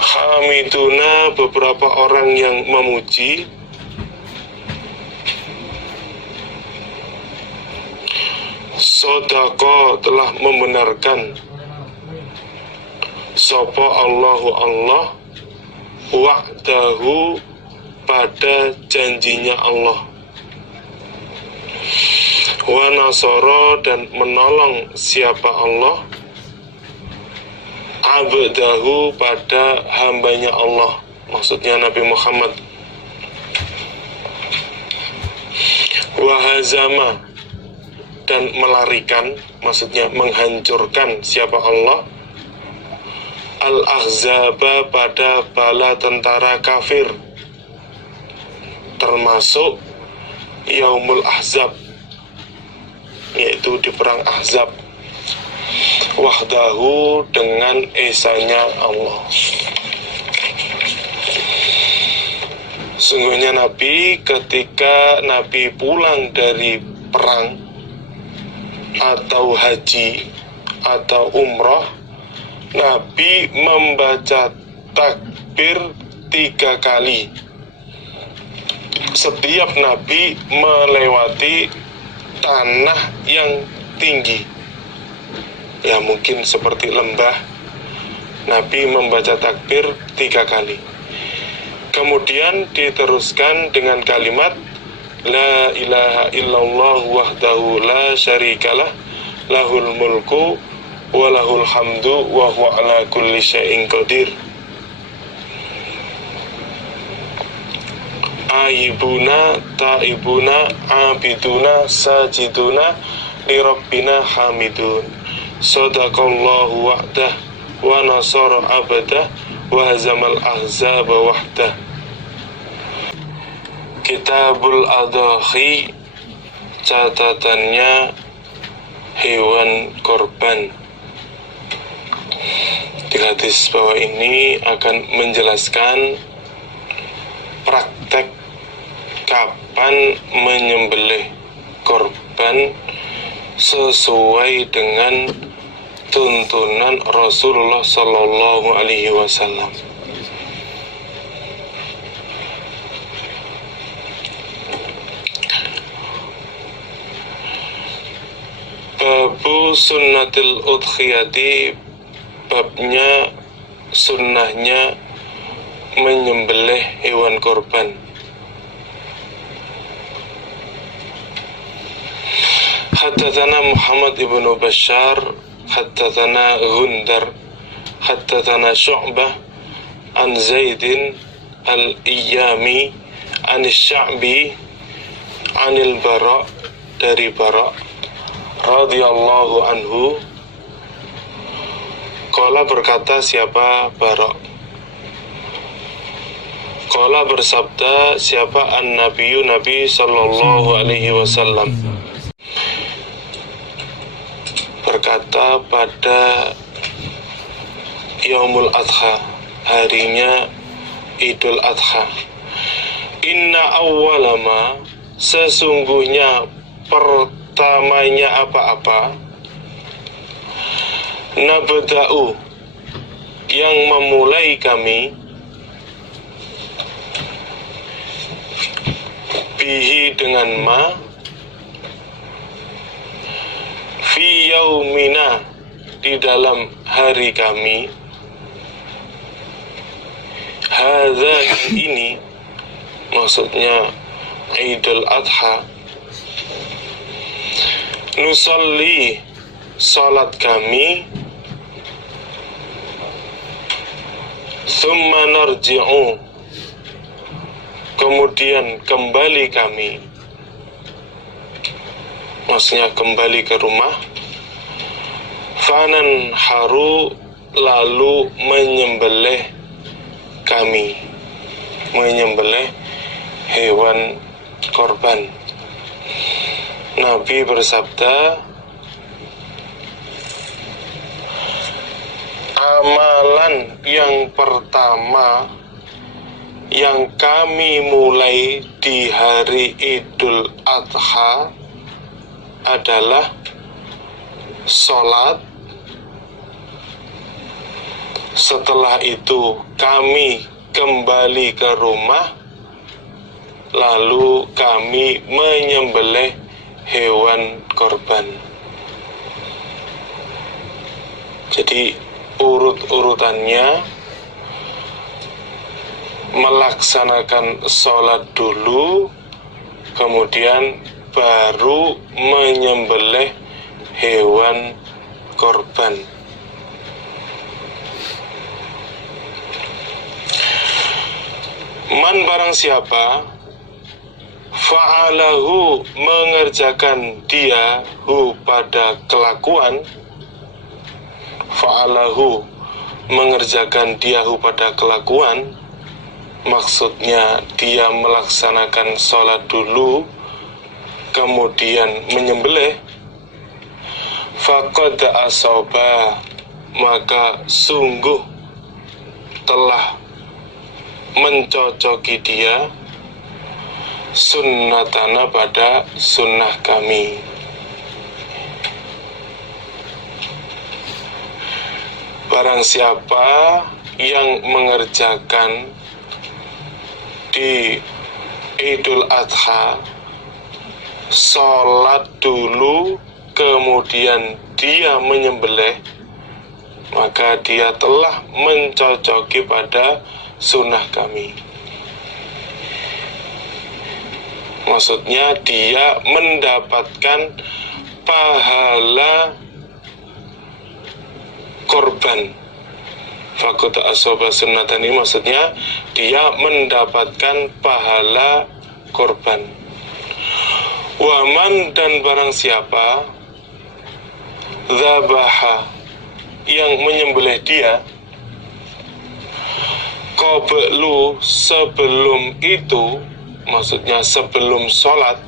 Hamiduna, beberapa orang yang memuji. Sodako, telah membenarkan. Sopo Allahu Allah, wa'dahu, pada janjinya Allah. Wa nasoro, dan menolong siapa Allah, abdahu, pada hambanya Allah, maksudnya Nabi Muhammad. Wa hazama, dan melarikan, maksudnya menghancurkan siapa Allah, al-ahzaba, pada bala tentara kafir, termasuk Yaumul Ahzab, yaitu di perang Ahzab. wahdahu dengan esanya Allah. Sungguhnya Nabi ketika Nabi pulang dari perang atau haji atau umroh, Nabi membaca takbir 3 kali setiap Nabi melewati tanah yang tinggi. Ya mungkin seperti lembah, Nabi membaca takbir 3 kali. Kemudian diteruskan dengan kalimat La ilaha illallah wahdahu la syarikalah lahul mulku wa lahul hamdu wa huwa ala kulli syai'in qadir. Aibuna taibuna abiduna sajiduna li rabbina hamidun. Sadaqallahu wa'dah wa nasara abadah wa hazamal ahzaba wahdah. Kitabul Adhahi, catatannya hewan korban. Di hadis bawah ini akan menjelaskan praktek kapan menyembelih korban sesuai dengan tuntunan Rasulullah Sallallahu Alaihi Wasallam. Babu sunnatil udhiyati, babnya sunnahnya menyembelih hewan korban. Haddatsana Muhammad ibnu Bashar, haddatsana Gundar, haddatsana Syu'bah an Zaidin al-Iyami an Sya'bi anil Bara, dari Bara radhiyallahu anhu. Qala, berkata siapa Bara? Qala, bersabda siapa an-nabiyyu, Nabi sallallahu alaihi wasallam berkata pada Yaumul Adha, harinya Idul Adha, inna awwalama, sesungguhnya pertamanya apa-apa, nabda'u, yang memulai kami, bihi dengan ma, fi yaumina, di dalam hari kami, hadza, yang ini, maksudnya Idul Adha, nusalli, salat kami, thumma narji'u, kemudian kembali kami, maksudnya kembali ke rumah, fanan haru, lalu menyembelih kami, menyembelih hewan korban. Nabi bersabda, amalan yang pertama yang kami mulai di hari Idul Adha adalah sholat. Setelah itu kami kembali ke rumah, lalu kami menyembelih hewan korban. Jadi urut-urutannya, melaksanakan sholat dulu, kemudian baru menyembelih hewan korban. Man, barang siapa, fa'alahu, mengerjakan dia, hu, pada kelakuan, fa'alahu, mengerjakan dia, hu, pada kelakuan, maksudnya dia melaksanakan sholat dulu kemudian menyembelih, faqad asoba, maka sungguh telah mencocoki dia sunnatana, pada sunnah kami. Barang siapa yang mengerjakan di Idul Adha, sholat dulu kemudian dia menyembelih, maka dia telah mencocoki pada sunnah kami. Maksudnya dia mendapatkan pahala korban. Faqad asoba sunnatani, maksudnya dia mendapatkan pahala korban. Waman, dan barang siapa dzabaha, yang menyembelih dia, qablu, sebelum itu, maksudnya sebelum sholat,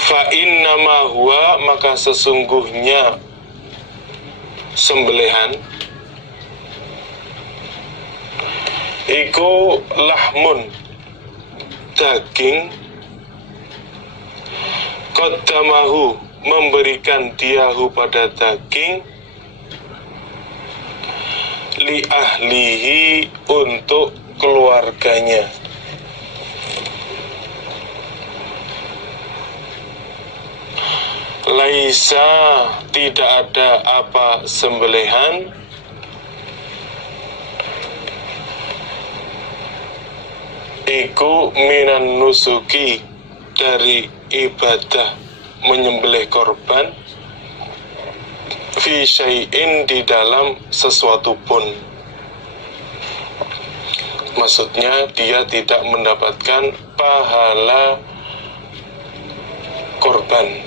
fa innama huwa, maka sesungguhnya sembelihan iku lahmun, daging, qaddamahu, memberikan diahu pada daging, li ahlihi, untuk keluarganya. Laisa, tidak ada apa sembelihan, iku minan nusuki, dari ibadah menyembelih korban, fi syai'in, di dalam sesuatu pun. Maksudnya dia tidak mendapatkan pahala korban.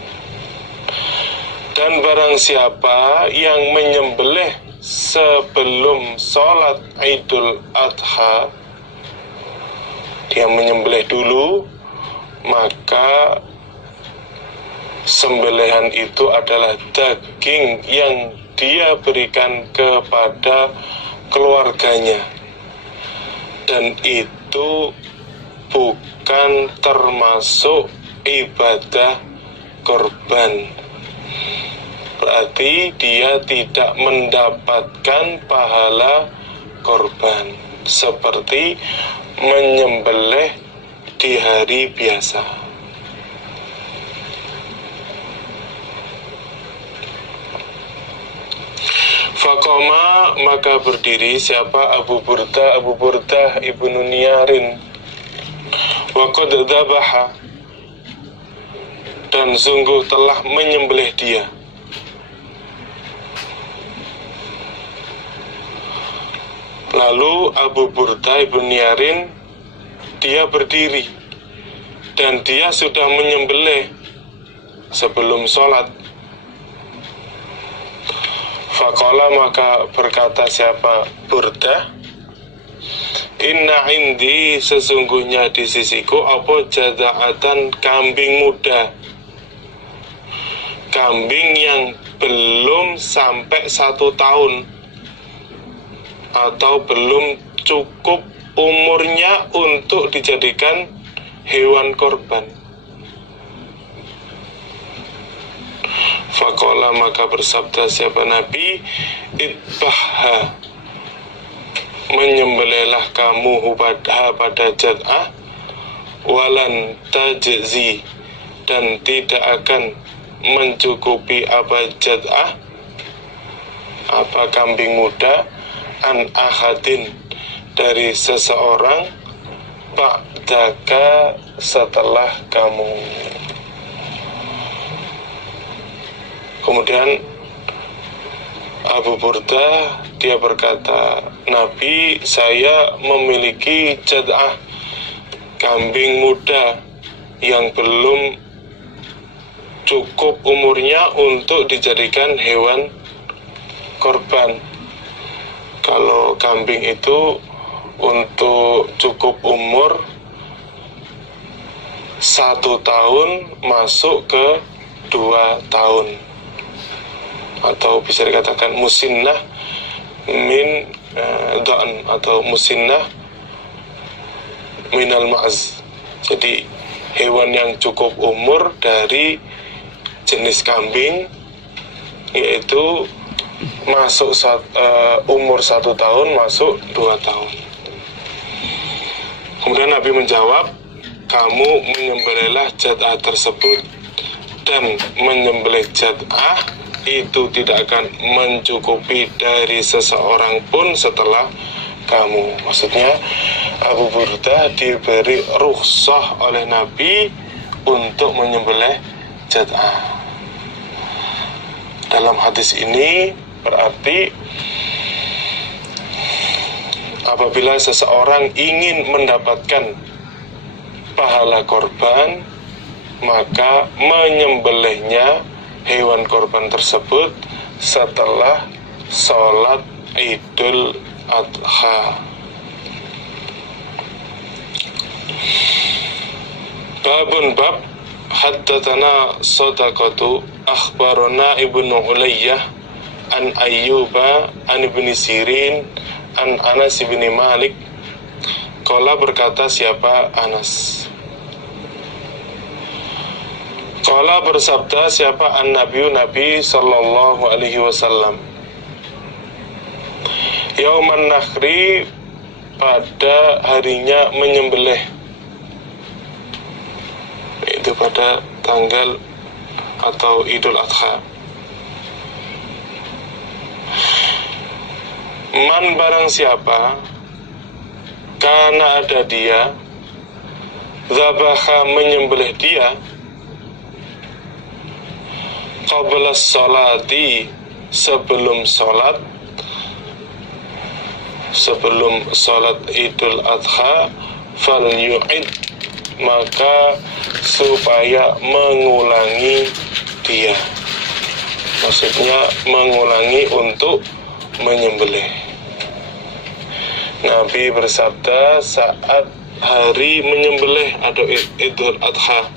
Dan barang siapa yang menyembelih sebelum sholat Idul Adha, dia menyembelih dulu, maka sembelihan itu adalah daging yang dia berikan kepada keluarganya, dan itu bukan termasuk ibadah korban. Berarti dia tidak mendapatkan pahala korban seperti menyembelih di hari biasa. Faqoma, maka berdiri siapa? Abu Burdah ibnu Niyarin. Wa qad dzabaha, dan sungguh telah menyembelih dia. Lalu Abu Burdah ibnu Niyarin, dia berdiri dan dia sudah menyembelih sebelum sholat. Faqala, maka berkata siapa? Burdah, inna indi, sesungguhnya di sisiku, apa, jada'atan, kambing muda, kambing yang belum sampai 1 tahun atau belum cukup umurnya untuk dijadikan hewan korban. Faqala, maka bersabda siapa Nabi, itbahha, menyembelihlah kamu pada jad'ah, walan tajzi, dan tidak akan mencukupi apa jad'ah, apa kambing muda, an ahadin, dari seseorang, ba'daka, setelah kamu. Kemudian Abu Burdah, dia berkata, Nabi, saya memiliki jad'ah, kambing muda yang belum cukup umurnya untuk dijadikan hewan korban. Kalau kambing itu untuk cukup umur 1 tahun masuk ke 2 tahun, atau bisa dikatakan musinnah min dha'n, atau musinnah minal ma'az. Jadi hewan yang cukup umur dari jenis kambing, yaitu masuk umur 1 tahun, masuk 2 tahun. Kemudian Nabi menjawab, kamu menyembelihlah jad'ah tersebut, dan menyembelih jad'ah itu tidak akan mencukupi dari seseorang pun setelah kamu. Maksudnya Abu Burdah diberi rukhsah oleh Nabi untuk menyembelih jad'ah. Dalam hadis ini berarti apabila seseorang ingin mendapatkan pahala korban, maka menyembelihnya hewan korban tersebut setelah sholat Idul Adha. Babun bab haddatsana sadaqatu akhbarana Ibnu Ulayyah an Ayyuba an Ibni Sirin an Anas bin Malik. Qala, berkata siapa? Anas. Qala, bersabda siapa? Nabi sallallahu alaihi wasallam. Yauman Nahri, pada harinya menyembelih, itu pada tanggal atau Idul Adha. Man, barang siapa, karena ada dia, zabaha, menyembelih dia, qabla sholati, sebelum sholat Idul Adha, fal yu'id, maka supaya mengulangi dia, maksudnya mengulangi untuk menyembelih. Nabi bersabda saat hari menyembelih atau Idul Adha,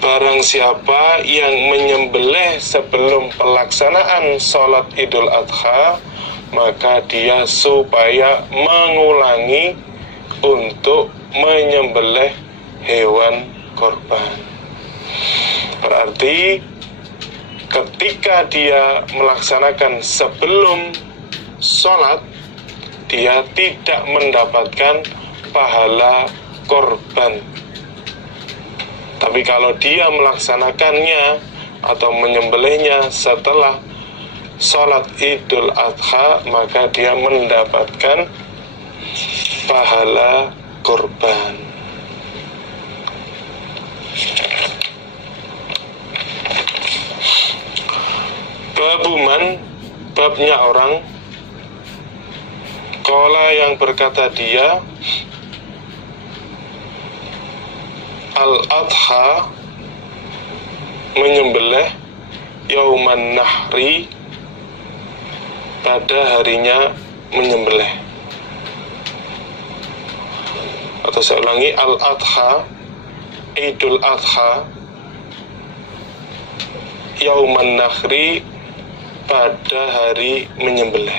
barang siapa yang menyembelih sebelum pelaksanaan sholat Idul Adha, maka dia supaya mengulangi untuk menyembelih hewan korban. Berarti ketika dia melaksanakan sebelum sholat, dia tidak mendapatkan pahala korban. Tapi kalau dia melaksanakannya atau menyembelihnya setelah sholat Idul Adha, maka dia mendapatkan pahala korban. Babuman, babnya orang, qala, yang berkata dia, al-adha, menyembelih, yauman nahri, pada harinya menyembelih. Atau saya ulangi, al-adha, Idul Adha, yauman nahri, pada hari menyembelih.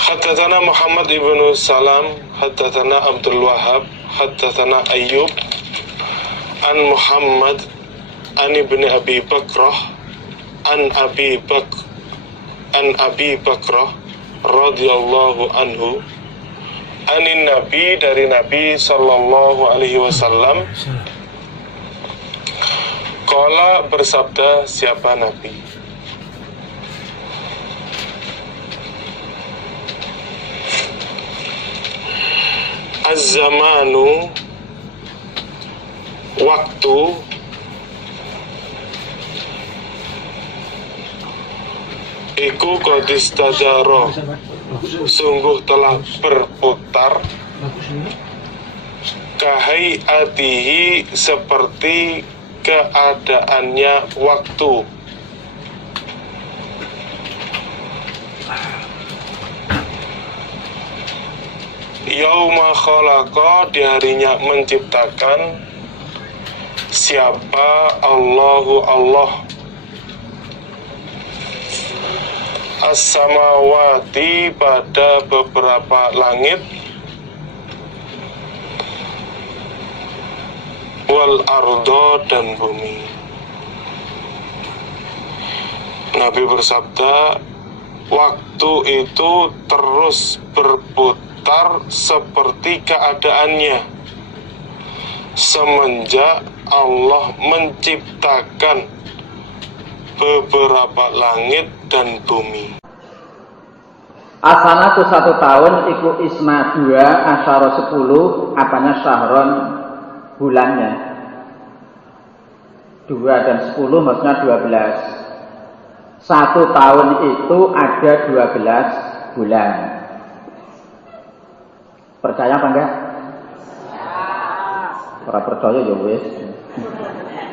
Haddatsana Muhammad ibnu Salam, haddatsana Abdul Wahhab, haddatsana Ayyub an Muhammad an ibni Abi Bakrah an Abi Bakrah radhiyallahu anhu, anin Nabi, dari Nabi sallallahu alaihi wasallam, qala, bersabda siapa Nabi, az-zamanu, waktu, iku qad istadara, sungguh telah berputar, kahaiatihi, seperti keadaannya waktu, Yauma khalaqa, di harinya menciptakan. Siapa? Allahu Allah. As-samawati, pada beberapa langit. Wal ardo, dan bumi. Nabi bersabda, waktu itu terus berputar seperti keadaannya semenjak Allah menciptakan beberapa langit dan bumi. Asanatu 1 tahun iku isma 2 asyara 10 apanya syahron bulannya 2 dan 10 maksudnya 12. 1 tahun itu ada 12 bulan. Percaya apa enggak? Orang percaya ya wis.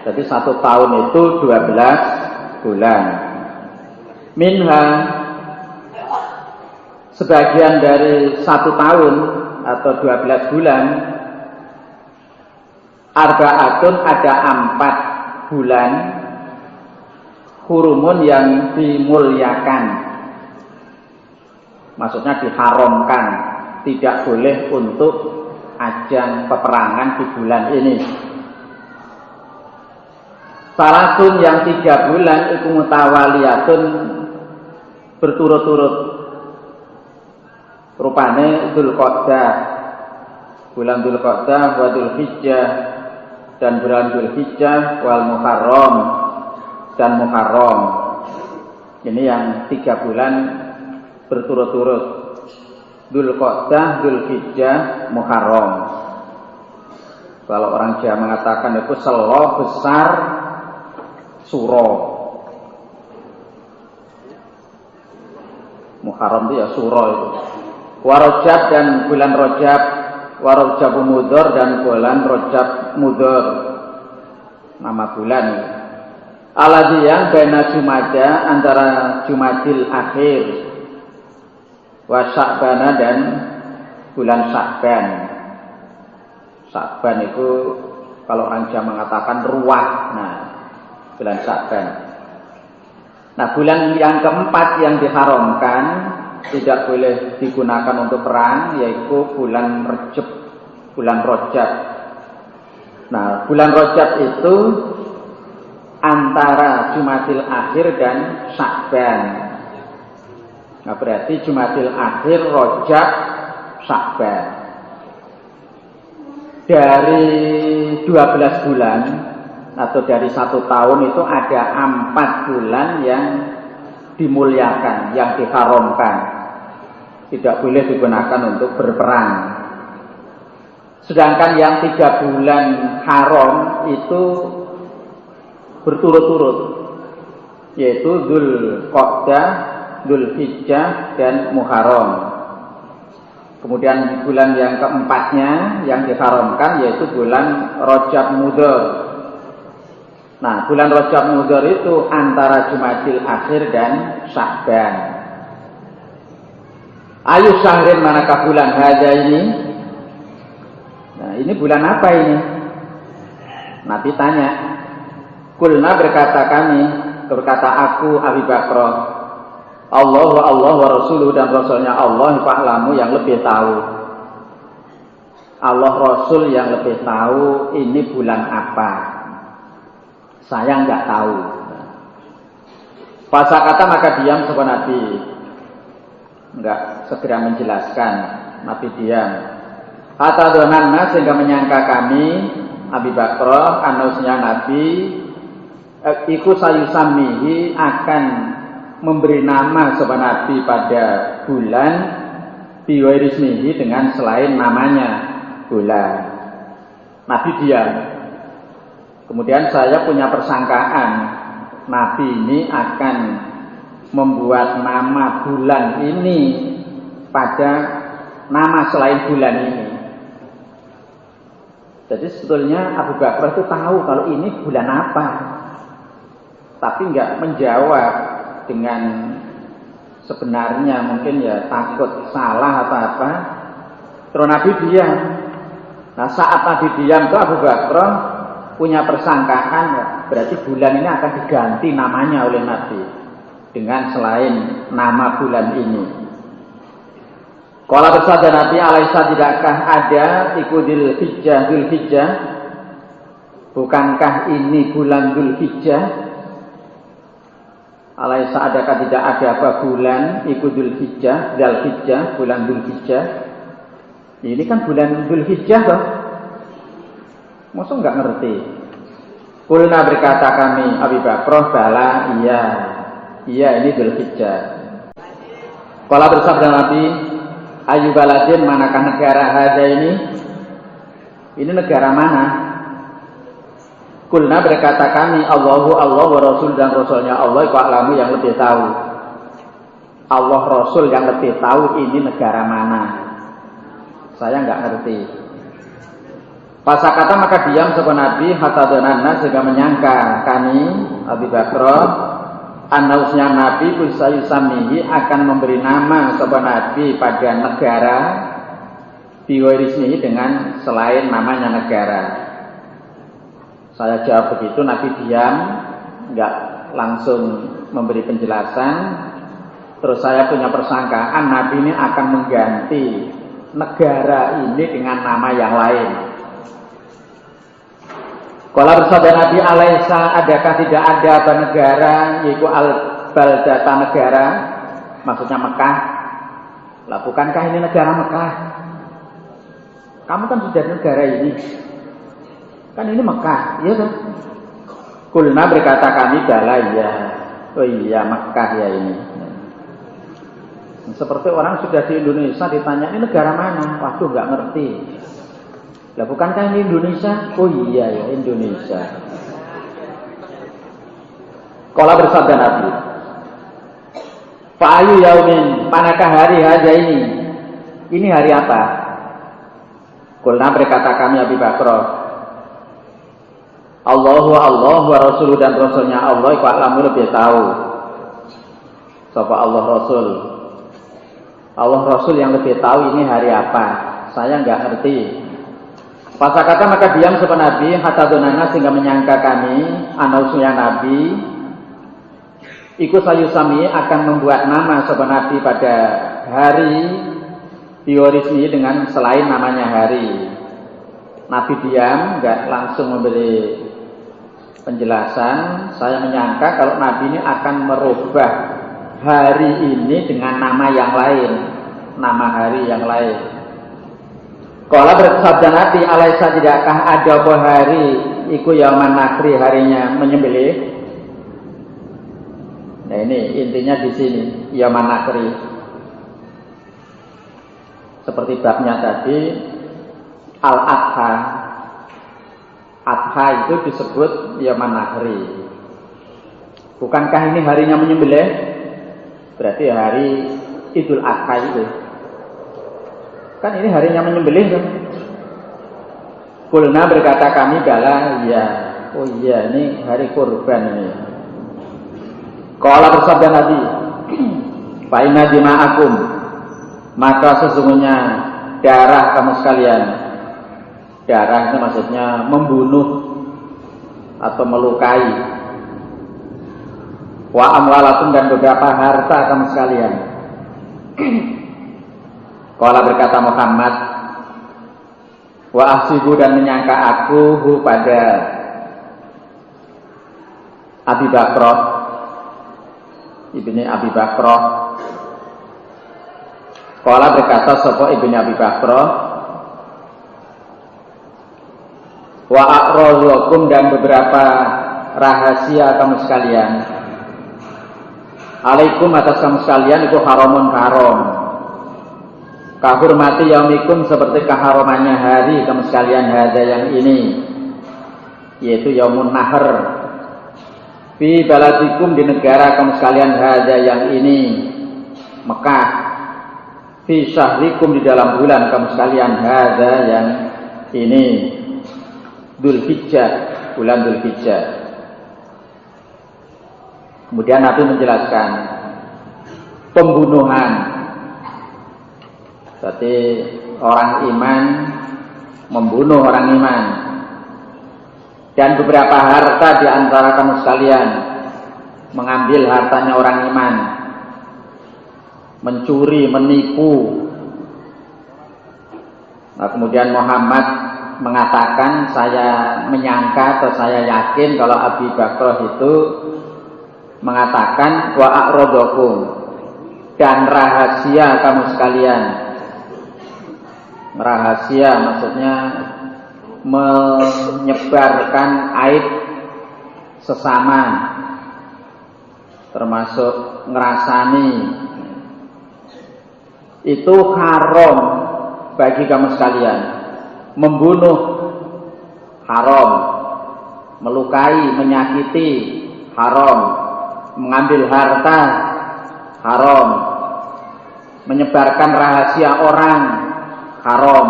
Jadi 1 tahun itu 12 bulan. Minha, sebagian dari 1 tahun atau 12 bulan, arba'atun, ada 4 bulan, hurumun yang dimuliakan, maksudnya diharamkan, tidak boleh untuk ajang peperangan di bulan ini. Salatun, yang 3 bulan itu mutawaliyatun, berturut-turut, rupane Dzulqa'dah, bulan Dzulqa'dah, wa Dzulhijjah, dan bulan Dzulhijjah, wal Muharram, dan Muharram. Ini yang 3 bulan berturut-turut, Dzulqa'dah, Dzulhijjah, Muharram. Kalau orang Jawa mengatakan itu selo besar suro. Muharram itu ya suro itu. Warojab, dan bulan Rojab, Warojab Mudhor, dan bulan Rojab Mudhor, nama bulan. Aladhi, yang baina Jumada, antara Jumadil akhir, wa Sya'bana, dan bulan Sya'ban. Sya'ban itu kalau orang Jawa mengatakan ruah. Nah, bulan Sya'ban. Nah, bulan yang keempat yang diharamkan, tidak boleh digunakan untuk perang, yaitu bulan Rejab, bulan Rojab. Nah, bulan Rojab itu antara Jumadil akhir dan Sya'ban. Nah, berarti Jumadil akhir, Rojab, Sya'ban. Dari 12 bulan atau dari 1 tahun itu ada 4 bulan yang dimuliakan, yang diharamkan, tidak boleh digunakan untuk berperang. Sedangkan yang 3 bulan haram itu berturut-turut, yaitu Dzulqa'dah, Dzulhijjah, dan Muharram. Kemudian bulan yang keempatnya yang diharamkan yaitu bulan Rojab Mudhor. Nah, bulan Rojab Mudhor itu antara Jumadil akhir dan Sya'ban. Ayu syahrin, manakah bulan hadza ini? Nah, ini bulan apa ini? Nabi tanya. Kulna, berkata kami, berkata aku Abi Bakr, Allah wa Rasuluh, dan Rasulnya Allah, fa'lamu, yang lebih tahu. Allah Rasul yang lebih tahu ini bulan apa. Saya enggak tahu. Pas kata maka diam sebuah Nabi, enggak segera menjelaskan. Nabi diam. Hatta donanna, sehingga menyangka kami Abi Bakr, anusnya Nabi, iku sayusamihi, akan memberi nama sebuah Nabi pada bulan biwairismihi, dengan selain namanya bulan. Nabi diam. Kemudian saya punya persangkaan Nabi ini akan membuat nama bulan ini pada nama selain bulan ini. Jadi sebetulnya Abu Bakar itu tahu kalau ini bulan apa, tapi enggak menjawab dengan sebenarnya, mungkin ya takut salah atau apa. Terus Nabi diam. Nah saat Nabi diam itu Abu Bakar punya persangkaan, berarti bulan ini akan diganti namanya oleh Nabi dengan selain nama bulan ini. Kalau bersabda Nabi alaisa tidakkah ada ikudil hijjah, bukankah ini bulan Dzulhijjah? Alaisa adakah tidak ada apa bulan ikudul hijjah, Dzulhijjah, bulan Dzulhijjah? Ini kan bulan Dzulhijjah toh. Masa enggak ngerti? Kulna berkata kami Abi Bakr, bala iya ini Dzulhijjah. Kalau bersabda Nabi, ayu baladin manakah negara hada ini? Ini negara mana? Kulna berkata kami Allah wa Rasul dan Rasulnya Allah iku alamu yang lebih tahu. Allah Rasul yang lebih tahu ini negara mana. Saya enggak ngerti. Pasakata maka diam sapa Nabi hatta donana sehingga menyangka kami Abi Bakr anausnya Nabi Kusayusamihi akan memberi nama sapa Nabi pada negara biwarisnihi dengan selain namanya negara. Saya jawab begitu, Nabi diam, enggak langsung memberi penjelasan. Terus saya punya persangkaan Nabi ini akan mengganti negara ini dengan nama yang lain. Kalau bersabda Nabi alaisa adakah tidak ada apa negara yaitu al-baldata negara, maksudnya Mekah. Lah bukankah ini negara Mekah? Kamu kan sudah negara ini. Kan ini Mekah, iya kan? Kulna berkata kami bala iya. Oh iya Mekah ya ini. Seperti orang sudah di Indonesia ditanya ini negara mana? Waduh nggak ngerti. Lah bukankah ini Indonesia? Oh iya ya Indonesia. Kala bersabda Nabi, Fa'ayu yaumin, manakah hari haja ini? Ini hari apa? Kulna berkata kami Abi Bakr, Allah wa Rasul dan Rasulnya Allah iku alamu lebih tahu. Sapa Allah Rasul. Allah Rasul yang lebih tahu ini hari apa. Saya enggak ngerti. Pasakata maka diam sapa Nabi hatta donana sehingga menyangka kami anausnya Nabi iku sayusami akan membuat nama sapa Nabi pada hari biwarisni dengan selain namanya hari. Nabi diam, enggak langsung memberi penjelasan. Saya menyangka kalau Nabi ini akan merubah hari ini dengan nama yang lain, nama hari yang lain. Kalau bersabda Nabi alaisa tidakkah ada apa hari iku yauman nakri, harinya menyembelih. Nah ini intinya di sini yauman nakri. Seperti babnya tadi al-adha. Adha itu disebut yauman nahri. Bukankah ini harinya menyembelih? Berarti hari Idul Adha itu. Kan ini harinya menyembelih kan? Kulna berkata kami bala iya. Oh iya ini hari kurban ini. Qala bersabda Nabi, fa inna dima'akum, maka sesungguhnya darah kamu sekalian. Darah itu maksudnya membunuh atau melukai. Wa amwalakum dan beberapa harta kamu sekalian. Qala berkata Muhammad, wa ahsibu dan menyangka aku pada Abi Bakr ibni Abi Bakr. Qala berkata sapa ibni Abi Bakr, wa a'razukum dan beberapa rahasia kamu sekalian. Alaikum atas kamu sekalian itu haramun haram. Kahurmati yaumikum seperti keharamannya hari kamu sekalian hada yang ini, yaitu yaumun nahr. Fi baladikum di negara kamu sekalian hada yang ini Mekah. Fi syahrikum di dalam bulan kamu sekalian hada yang ini Dzulhijjah, bulan Dzulhijjah. Kemudian Nabi menjelaskan pembunuhan. Berarti orang iman membunuh orang iman. Dan beberapa harta di antara kamu sekalian mengambil hartanya orang iman, mencuri, menipu. Nah, kemudian Muhammad mengatakan, saya menyangka atau saya yakin kalau Abi Bakrah itu mengatakan wa a'radakum, dan rahasia kamu sekalian. Rahasia maksudnya menyebarkan aib sesama, termasuk ngerasani, itu haram bagi kamu sekalian. Membunuh haram, melukai, menyakiti haram, mengambil harta haram, menyebarkan rahasia orang haram.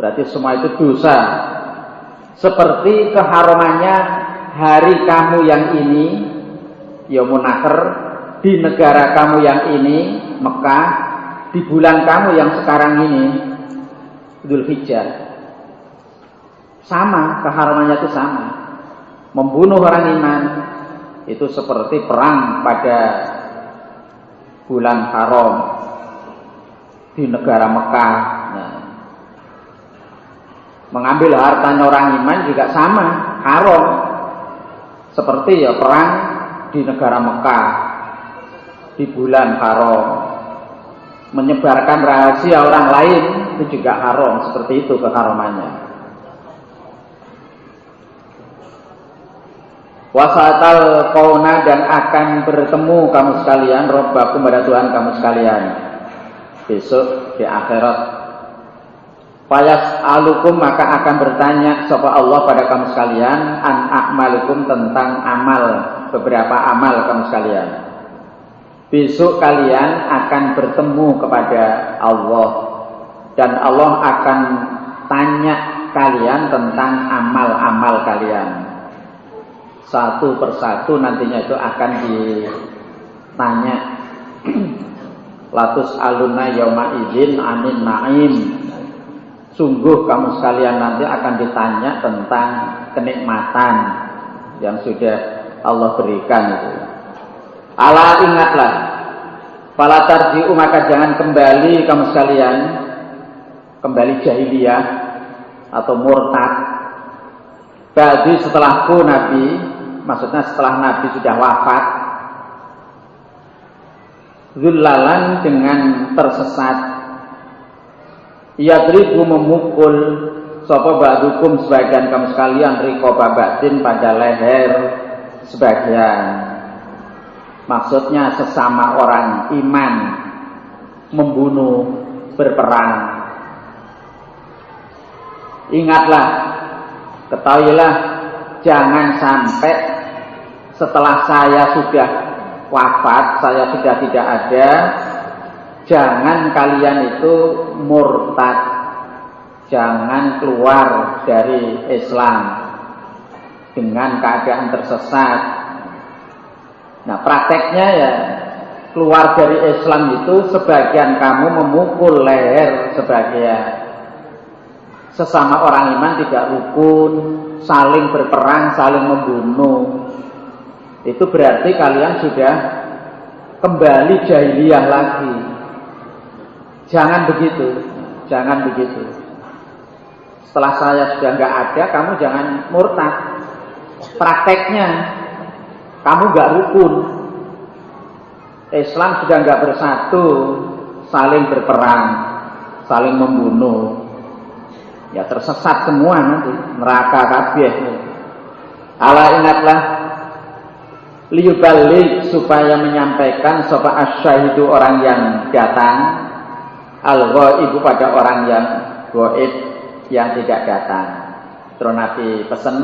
Berarti semua itu dosa. Seperti keharamannya hari kamu yang ini, Yaumun Nahr, di negara kamu yang ini, Mekah, di bulan kamu yang sekarang ini, Dzulhijjah. Sama, keharamannya itu sama. Membunuh orang iman itu seperti perang pada bulan haram di negara Mekah. Nah, mengambil hartanya orang iman juga sama, haram. Seperti ya perang di negara Mekah di bulan haram. Menyebarkan rahasia orang lain itu juga haram, seperti itu keharamannya. Wasatal qauna, dan akan bertemu kamu sekalian Rabbakum, pada Tuhan kamu sekalian besok di akhirat. Fayas alukum, maka akan bertanya sapa Allah pada kamu sekalian an a'malikum, tentang amal, beberapa amal kamu sekalian. Besok kalian akan bertemu kepada Allah, dan Allah akan tanya kalian tentang amal-amal kalian. Satu persatu nantinya itu akan ditanya. Latus aluna yauma idzin anin naim. Sungguh kamu sekalian nanti akan ditanya tentang kenikmatan yang sudah Allah berikan itu. Ala, ingatlah, fala tarji'u, maka jangan kembali kamu sekalian, kembali jahiliyah atau murtad. Ba'di, setelahku Nabi, maksudnya setelah Nabi sudah wafat, zullalan, dengan tersesat, yadribu, memukul, sapa ba'dukum, sebagian kamu sekalian, riqaba ba'din, pada leher sebagian. Maksudnya sesama orang iman membunuh, berperang. Ingatlah, ketahuilah, jangan sampai setelah saya sudah wafat, saya sudah tidak ada, jangan kalian itu murtad, jangan keluar dari Islam dengan keadaan tersesat. Nah, prakteknya ya keluar dari Islam itu sebagian kamu memukul leher sebagian. Sesama orang iman tidak rukun, saling berperang, saling membunuh. Itu berarti kalian sudah kembali jahiliyah lagi. Jangan begitu, jangan begitu. Setelah saya sudah nggak ada, kamu jangan murtad. Prakteknya kamu nggak rukun. Islam sudah nggak bersatu, saling berperang, saling membunuh. Ya tersesat semua nanti, neraka kabeh. Ala, ingatlah, liyubalik, supaya menyampaikan sapa asyahidu, orang yang datang, al-ghaibu, pada orang yang gaib, yang tidak datang. Terus Nabi pesan,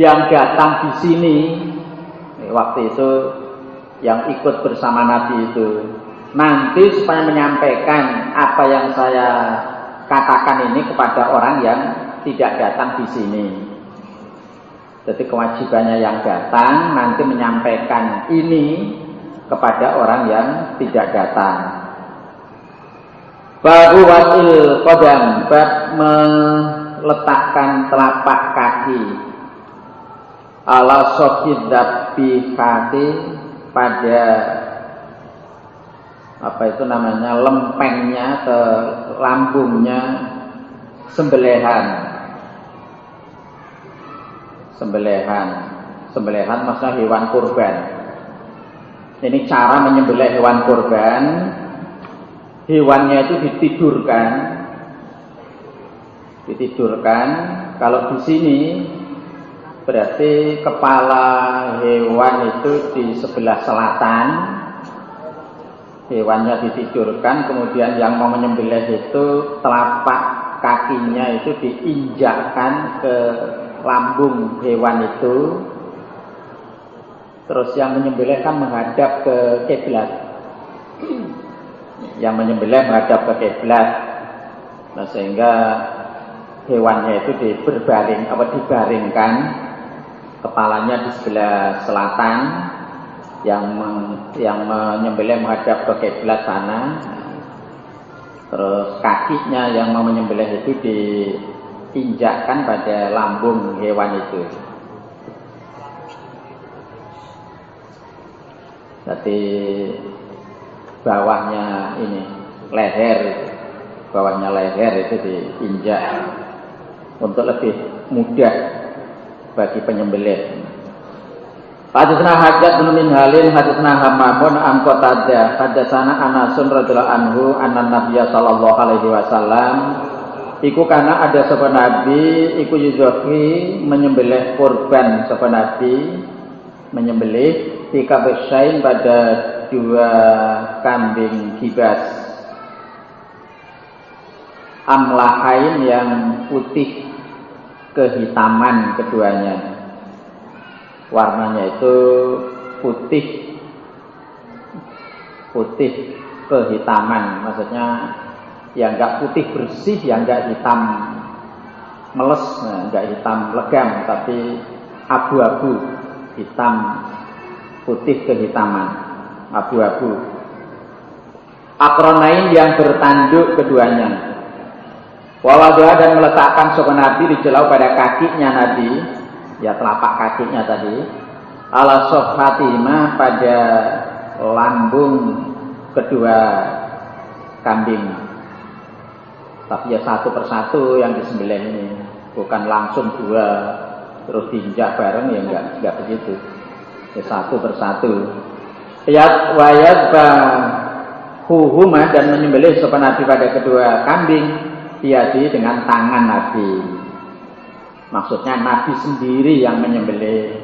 yang datang di sini waktu itu, yang ikut bersama Nabi itu, nanti supaya menyampaikan apa yang saya katakan ini kepada orang yang tidak datang di sini. Jadi kewajibannya yang datang nanti menyampaikan ini kepada orang yang tidak datang. Babu watil qadam, bab meletakkan telapak kaki ala sofid dabihati pada apa itu namanya lempengnya ke lambungnya sembelihan maksudnya hewan kurban. Ini cara menyembelih hewan kurban. Hewannya itu ditidurkan. Kalau di sini berarti kepala hewan itu di sebelah selatan. Hewannya ditidurkan, kemudian yang mau menyembelih itu telapak kakinya itu diinjakkan ke lambung hewan itu. Terus yang menyembelih kan menghadap ke kiblat. Yang menyembelih menghadap ke kiblat. Nah, sehingga hewannya itu dibaringkan, kepalanya di sebelah selatan, yang menyembelih menghadap ke kiblat sana. Terus kakinya yang mau menyembelih itu diinjakkan pada lambung hewan itu. Jadi bawahnya leher itu diinjak untuk lebih mudah bagi penyembelih. Hadisna Hajjaj bin Minhalin, hadisna Hammamun an Qatadah, hadisana Anasun radhiyallahu anhu anna Nabiyya sallallahu alaihi wasallam iku kana ada sapa nabi iku yudhi menyembelih kurban sapa nabi menyembelih fi kabsyain pada 2 kambing kibas amlahain yang putih kehitaman keduanya. Warnanya itu putih kehitaman, maksudnya yang enggak putih bersih, yang enggak hitam meles, enggak hitam legam, tapi abu-abu, hitam putih kehitaman, abu-abu. Akronain yang bertanduk keduanya. Wawadah dan meletakkan sopan Nabi di jelau pada kakinya Nabi, ya telapak kakinya tadi, ala sofatima pada lambung kedua kambing. Tapi ya satu persatu yang disembelih ini, bukan langsung 2 terus diinjak bareng, ya enggak begitu. Ya satu persatu. Yat wayat bahuhuma dan menyembelih sopan Nabi pada kedua kambing diadi dengan tangan Nabi. Maksudnya Nabi sendiri yang menyembelih.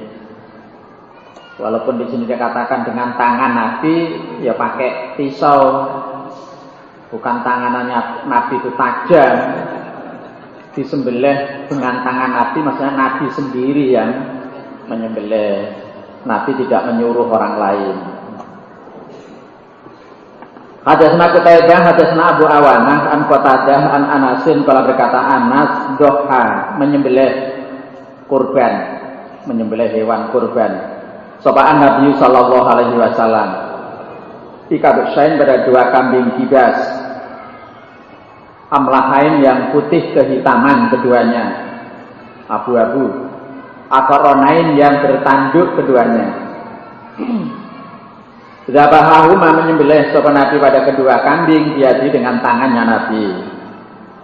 Walaupun di sini dikatakan dengan tangan Nabi, ya pakai pisau. Bukan tangannya Nabi itu tajam. Disembelih dengan tangan Nabi, maksudnya Nabi sendiri yang menyembelih. Nabi tidak menyuruh orang lain. Hadatsna Qutaibah, hadatsna Abu Awanah an Qatadah an Anasin, kalau berkata Anas doha menyembelih kurban, menyembelih hewan kurban. Sopaan Nabi sallallahu alaihi wasallam ikabsain pada 2 kambing kibas amlahain yang putih kehitaman keduanya, abu-abu. Akoronain yang bertanduk keduanya. Zabahahuma menyembelih sopan Nabi pada kedua kambing diadi dengan tangannya Nabi.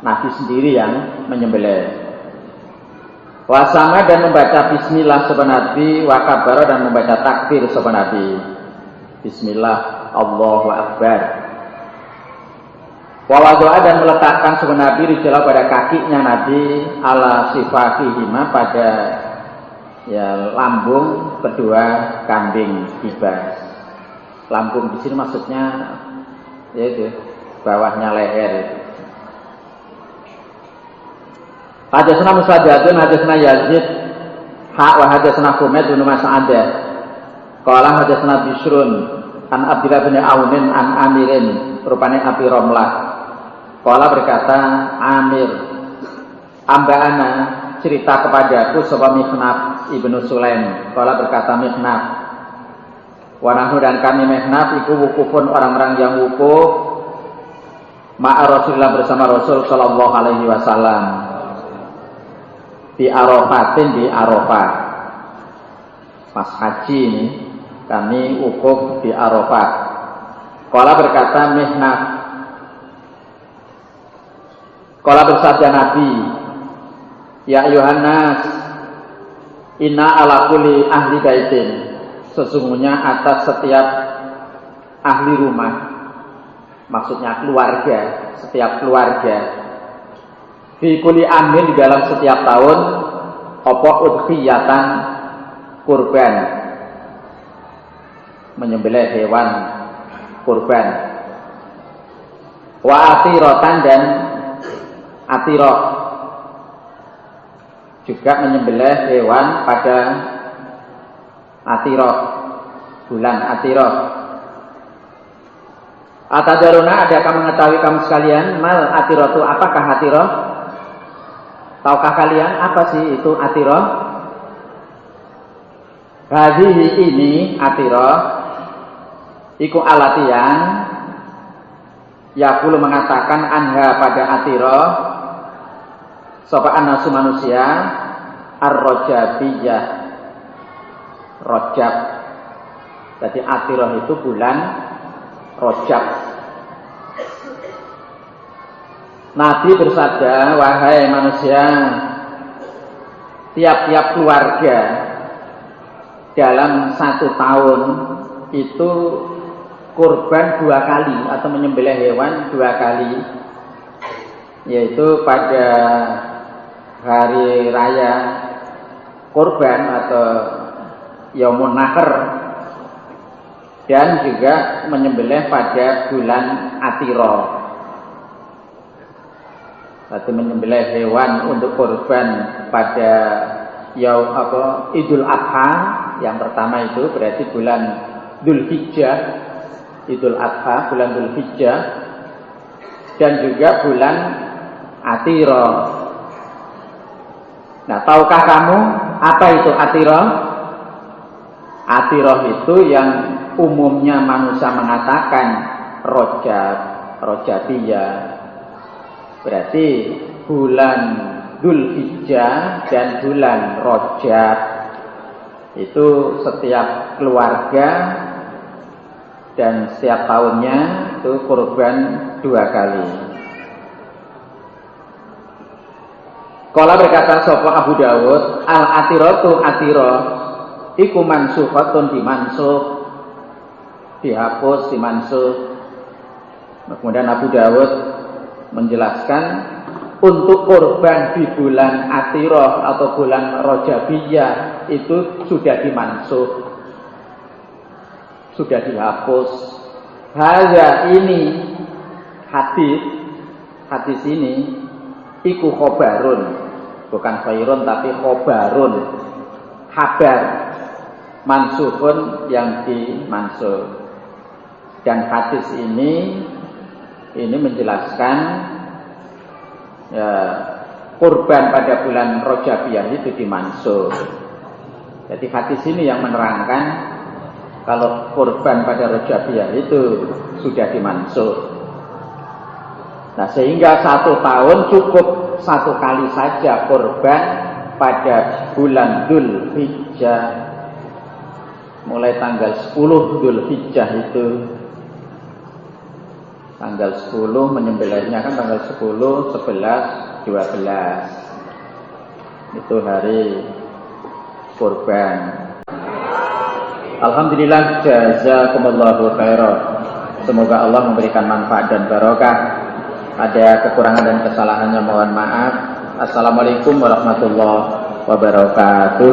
Nabi sendiri yang menyembelih. Wasama dan membaca bismillah sopan Nabi, wakabara dan membaca takbir sopan Nabi. Bismillah, Allahu Akbar. Wawadoa dan meletakkan sopan Nabi di jelau pada kakinya Nabi ala sifahihima pada ya lambung kedua kambing kibas. Lambung di sini maksudnya yaitu bawahnya leher. Hadatsana Musaddadun, hadatsana Yazid, wa hadatsana Humaid bin Mas'adah. Qala hadatsana Bishrun an Abdullah bin Aunin an Amirin, rupane Abi Romlah. Qala berkata Amir, amba'ana cerita kepadaku sapa Mikhnaf ibnu Sulaim. Qala berkata Mikhnaf, wa nahnu dan kami Mikhnaf iku wukufun orang-orang yang wukuf ma'a Rasulullah bersama Rasul sallallahu alaihi wasallam di Arafatin, di Arafah. Pas haji ini kami wukuf di Arafah. Qala berkata mihnah, qala bersabda Nabi, ya Yohanes, inna ala kulli ahli baitin, sesungguhnya atas setiap ahli rumah, maksudnya keluarga, setiap keluarga, fi kulli amin, di dalam setiap tahun, apa udhiyatan, kurban, menyembelih hewan kurban, wa atirotan, dan atiroh, juga menyembelih hewan pada atiroh, bulan atiroh. Atadaruna, adakah mengetahui kamu sekalian mal atirotu, apakah atiroh? Tahukah kalian apa sih itu atiroh? Hadhihi, ini atiroh, iku alatian, yaqulu mengatakan anha pada atiroh, sapa anasu manusia, ar-rajabiyah, rojab. Jadi atiroh itu bulan Rajab. Nabi bersabda, wahai manusia, tiap-tiap keluarga dalam 1 tahun itu kurban 2 kali atau menyembelih hewan 2 kali, yaitu pada hari raya kurban atau Yaumun Nahr, dan juga menyembelih pada bulan Atiro. Berarti menyembelih hewan untuk kurban pada Idul Adha yang pertama itu berarti bulan Dzulhijjah, Idul Adha bulan Dzulhijjah, dan juga bulan Atiro. Nah, tahukah kamu apa itu Atiro? Atiro itu yang umumnya manusia mengatakan rojabiyah, berarti bulan Dzulhijjah dan bulan Rajab itu setiap keluarga dan setiap tahunnya itu kurban 2 kali. Qala berkata sapa Abu Dawud, al atiratu atiro iku mansukhatun, dimansukh, dihapus, dimansukh. Kemudian Abu Dawud menjelaskan untuk kurban di bulan Atiroh atau bulan Rajabiyah itu sudah dimansukh, sudah dihapus. Hadza, ini hadis ini iku khobarun, bukan khairun tapi khobarun, kabar, mansukhun yang dimansukh. Dan hadis ini menjelaskan ya, kurban pada bulan Rajabiyah itu dimansukh. Jadi hadis ini yang menerangkan kalau kurban pada Rajabiyah itu sudah dimansukh. Nah, sehingga 1 tahun cukup 1 kali saja kurban pada bulan Dzulhijjah, mulai tanggal 10 Dzulhijjah itu. Tanggal 10 menyembelihnya kan tanggal 10, 11, 12. Itu hari kurban. Alhamdulillah, jazakumullahu khairan. Semoga Allah memberikan manfaat dan barokah. Ada kekurangan dan kesalahannya mohon maaf. Assalamualaikum warahmatullahi wabarakatuh.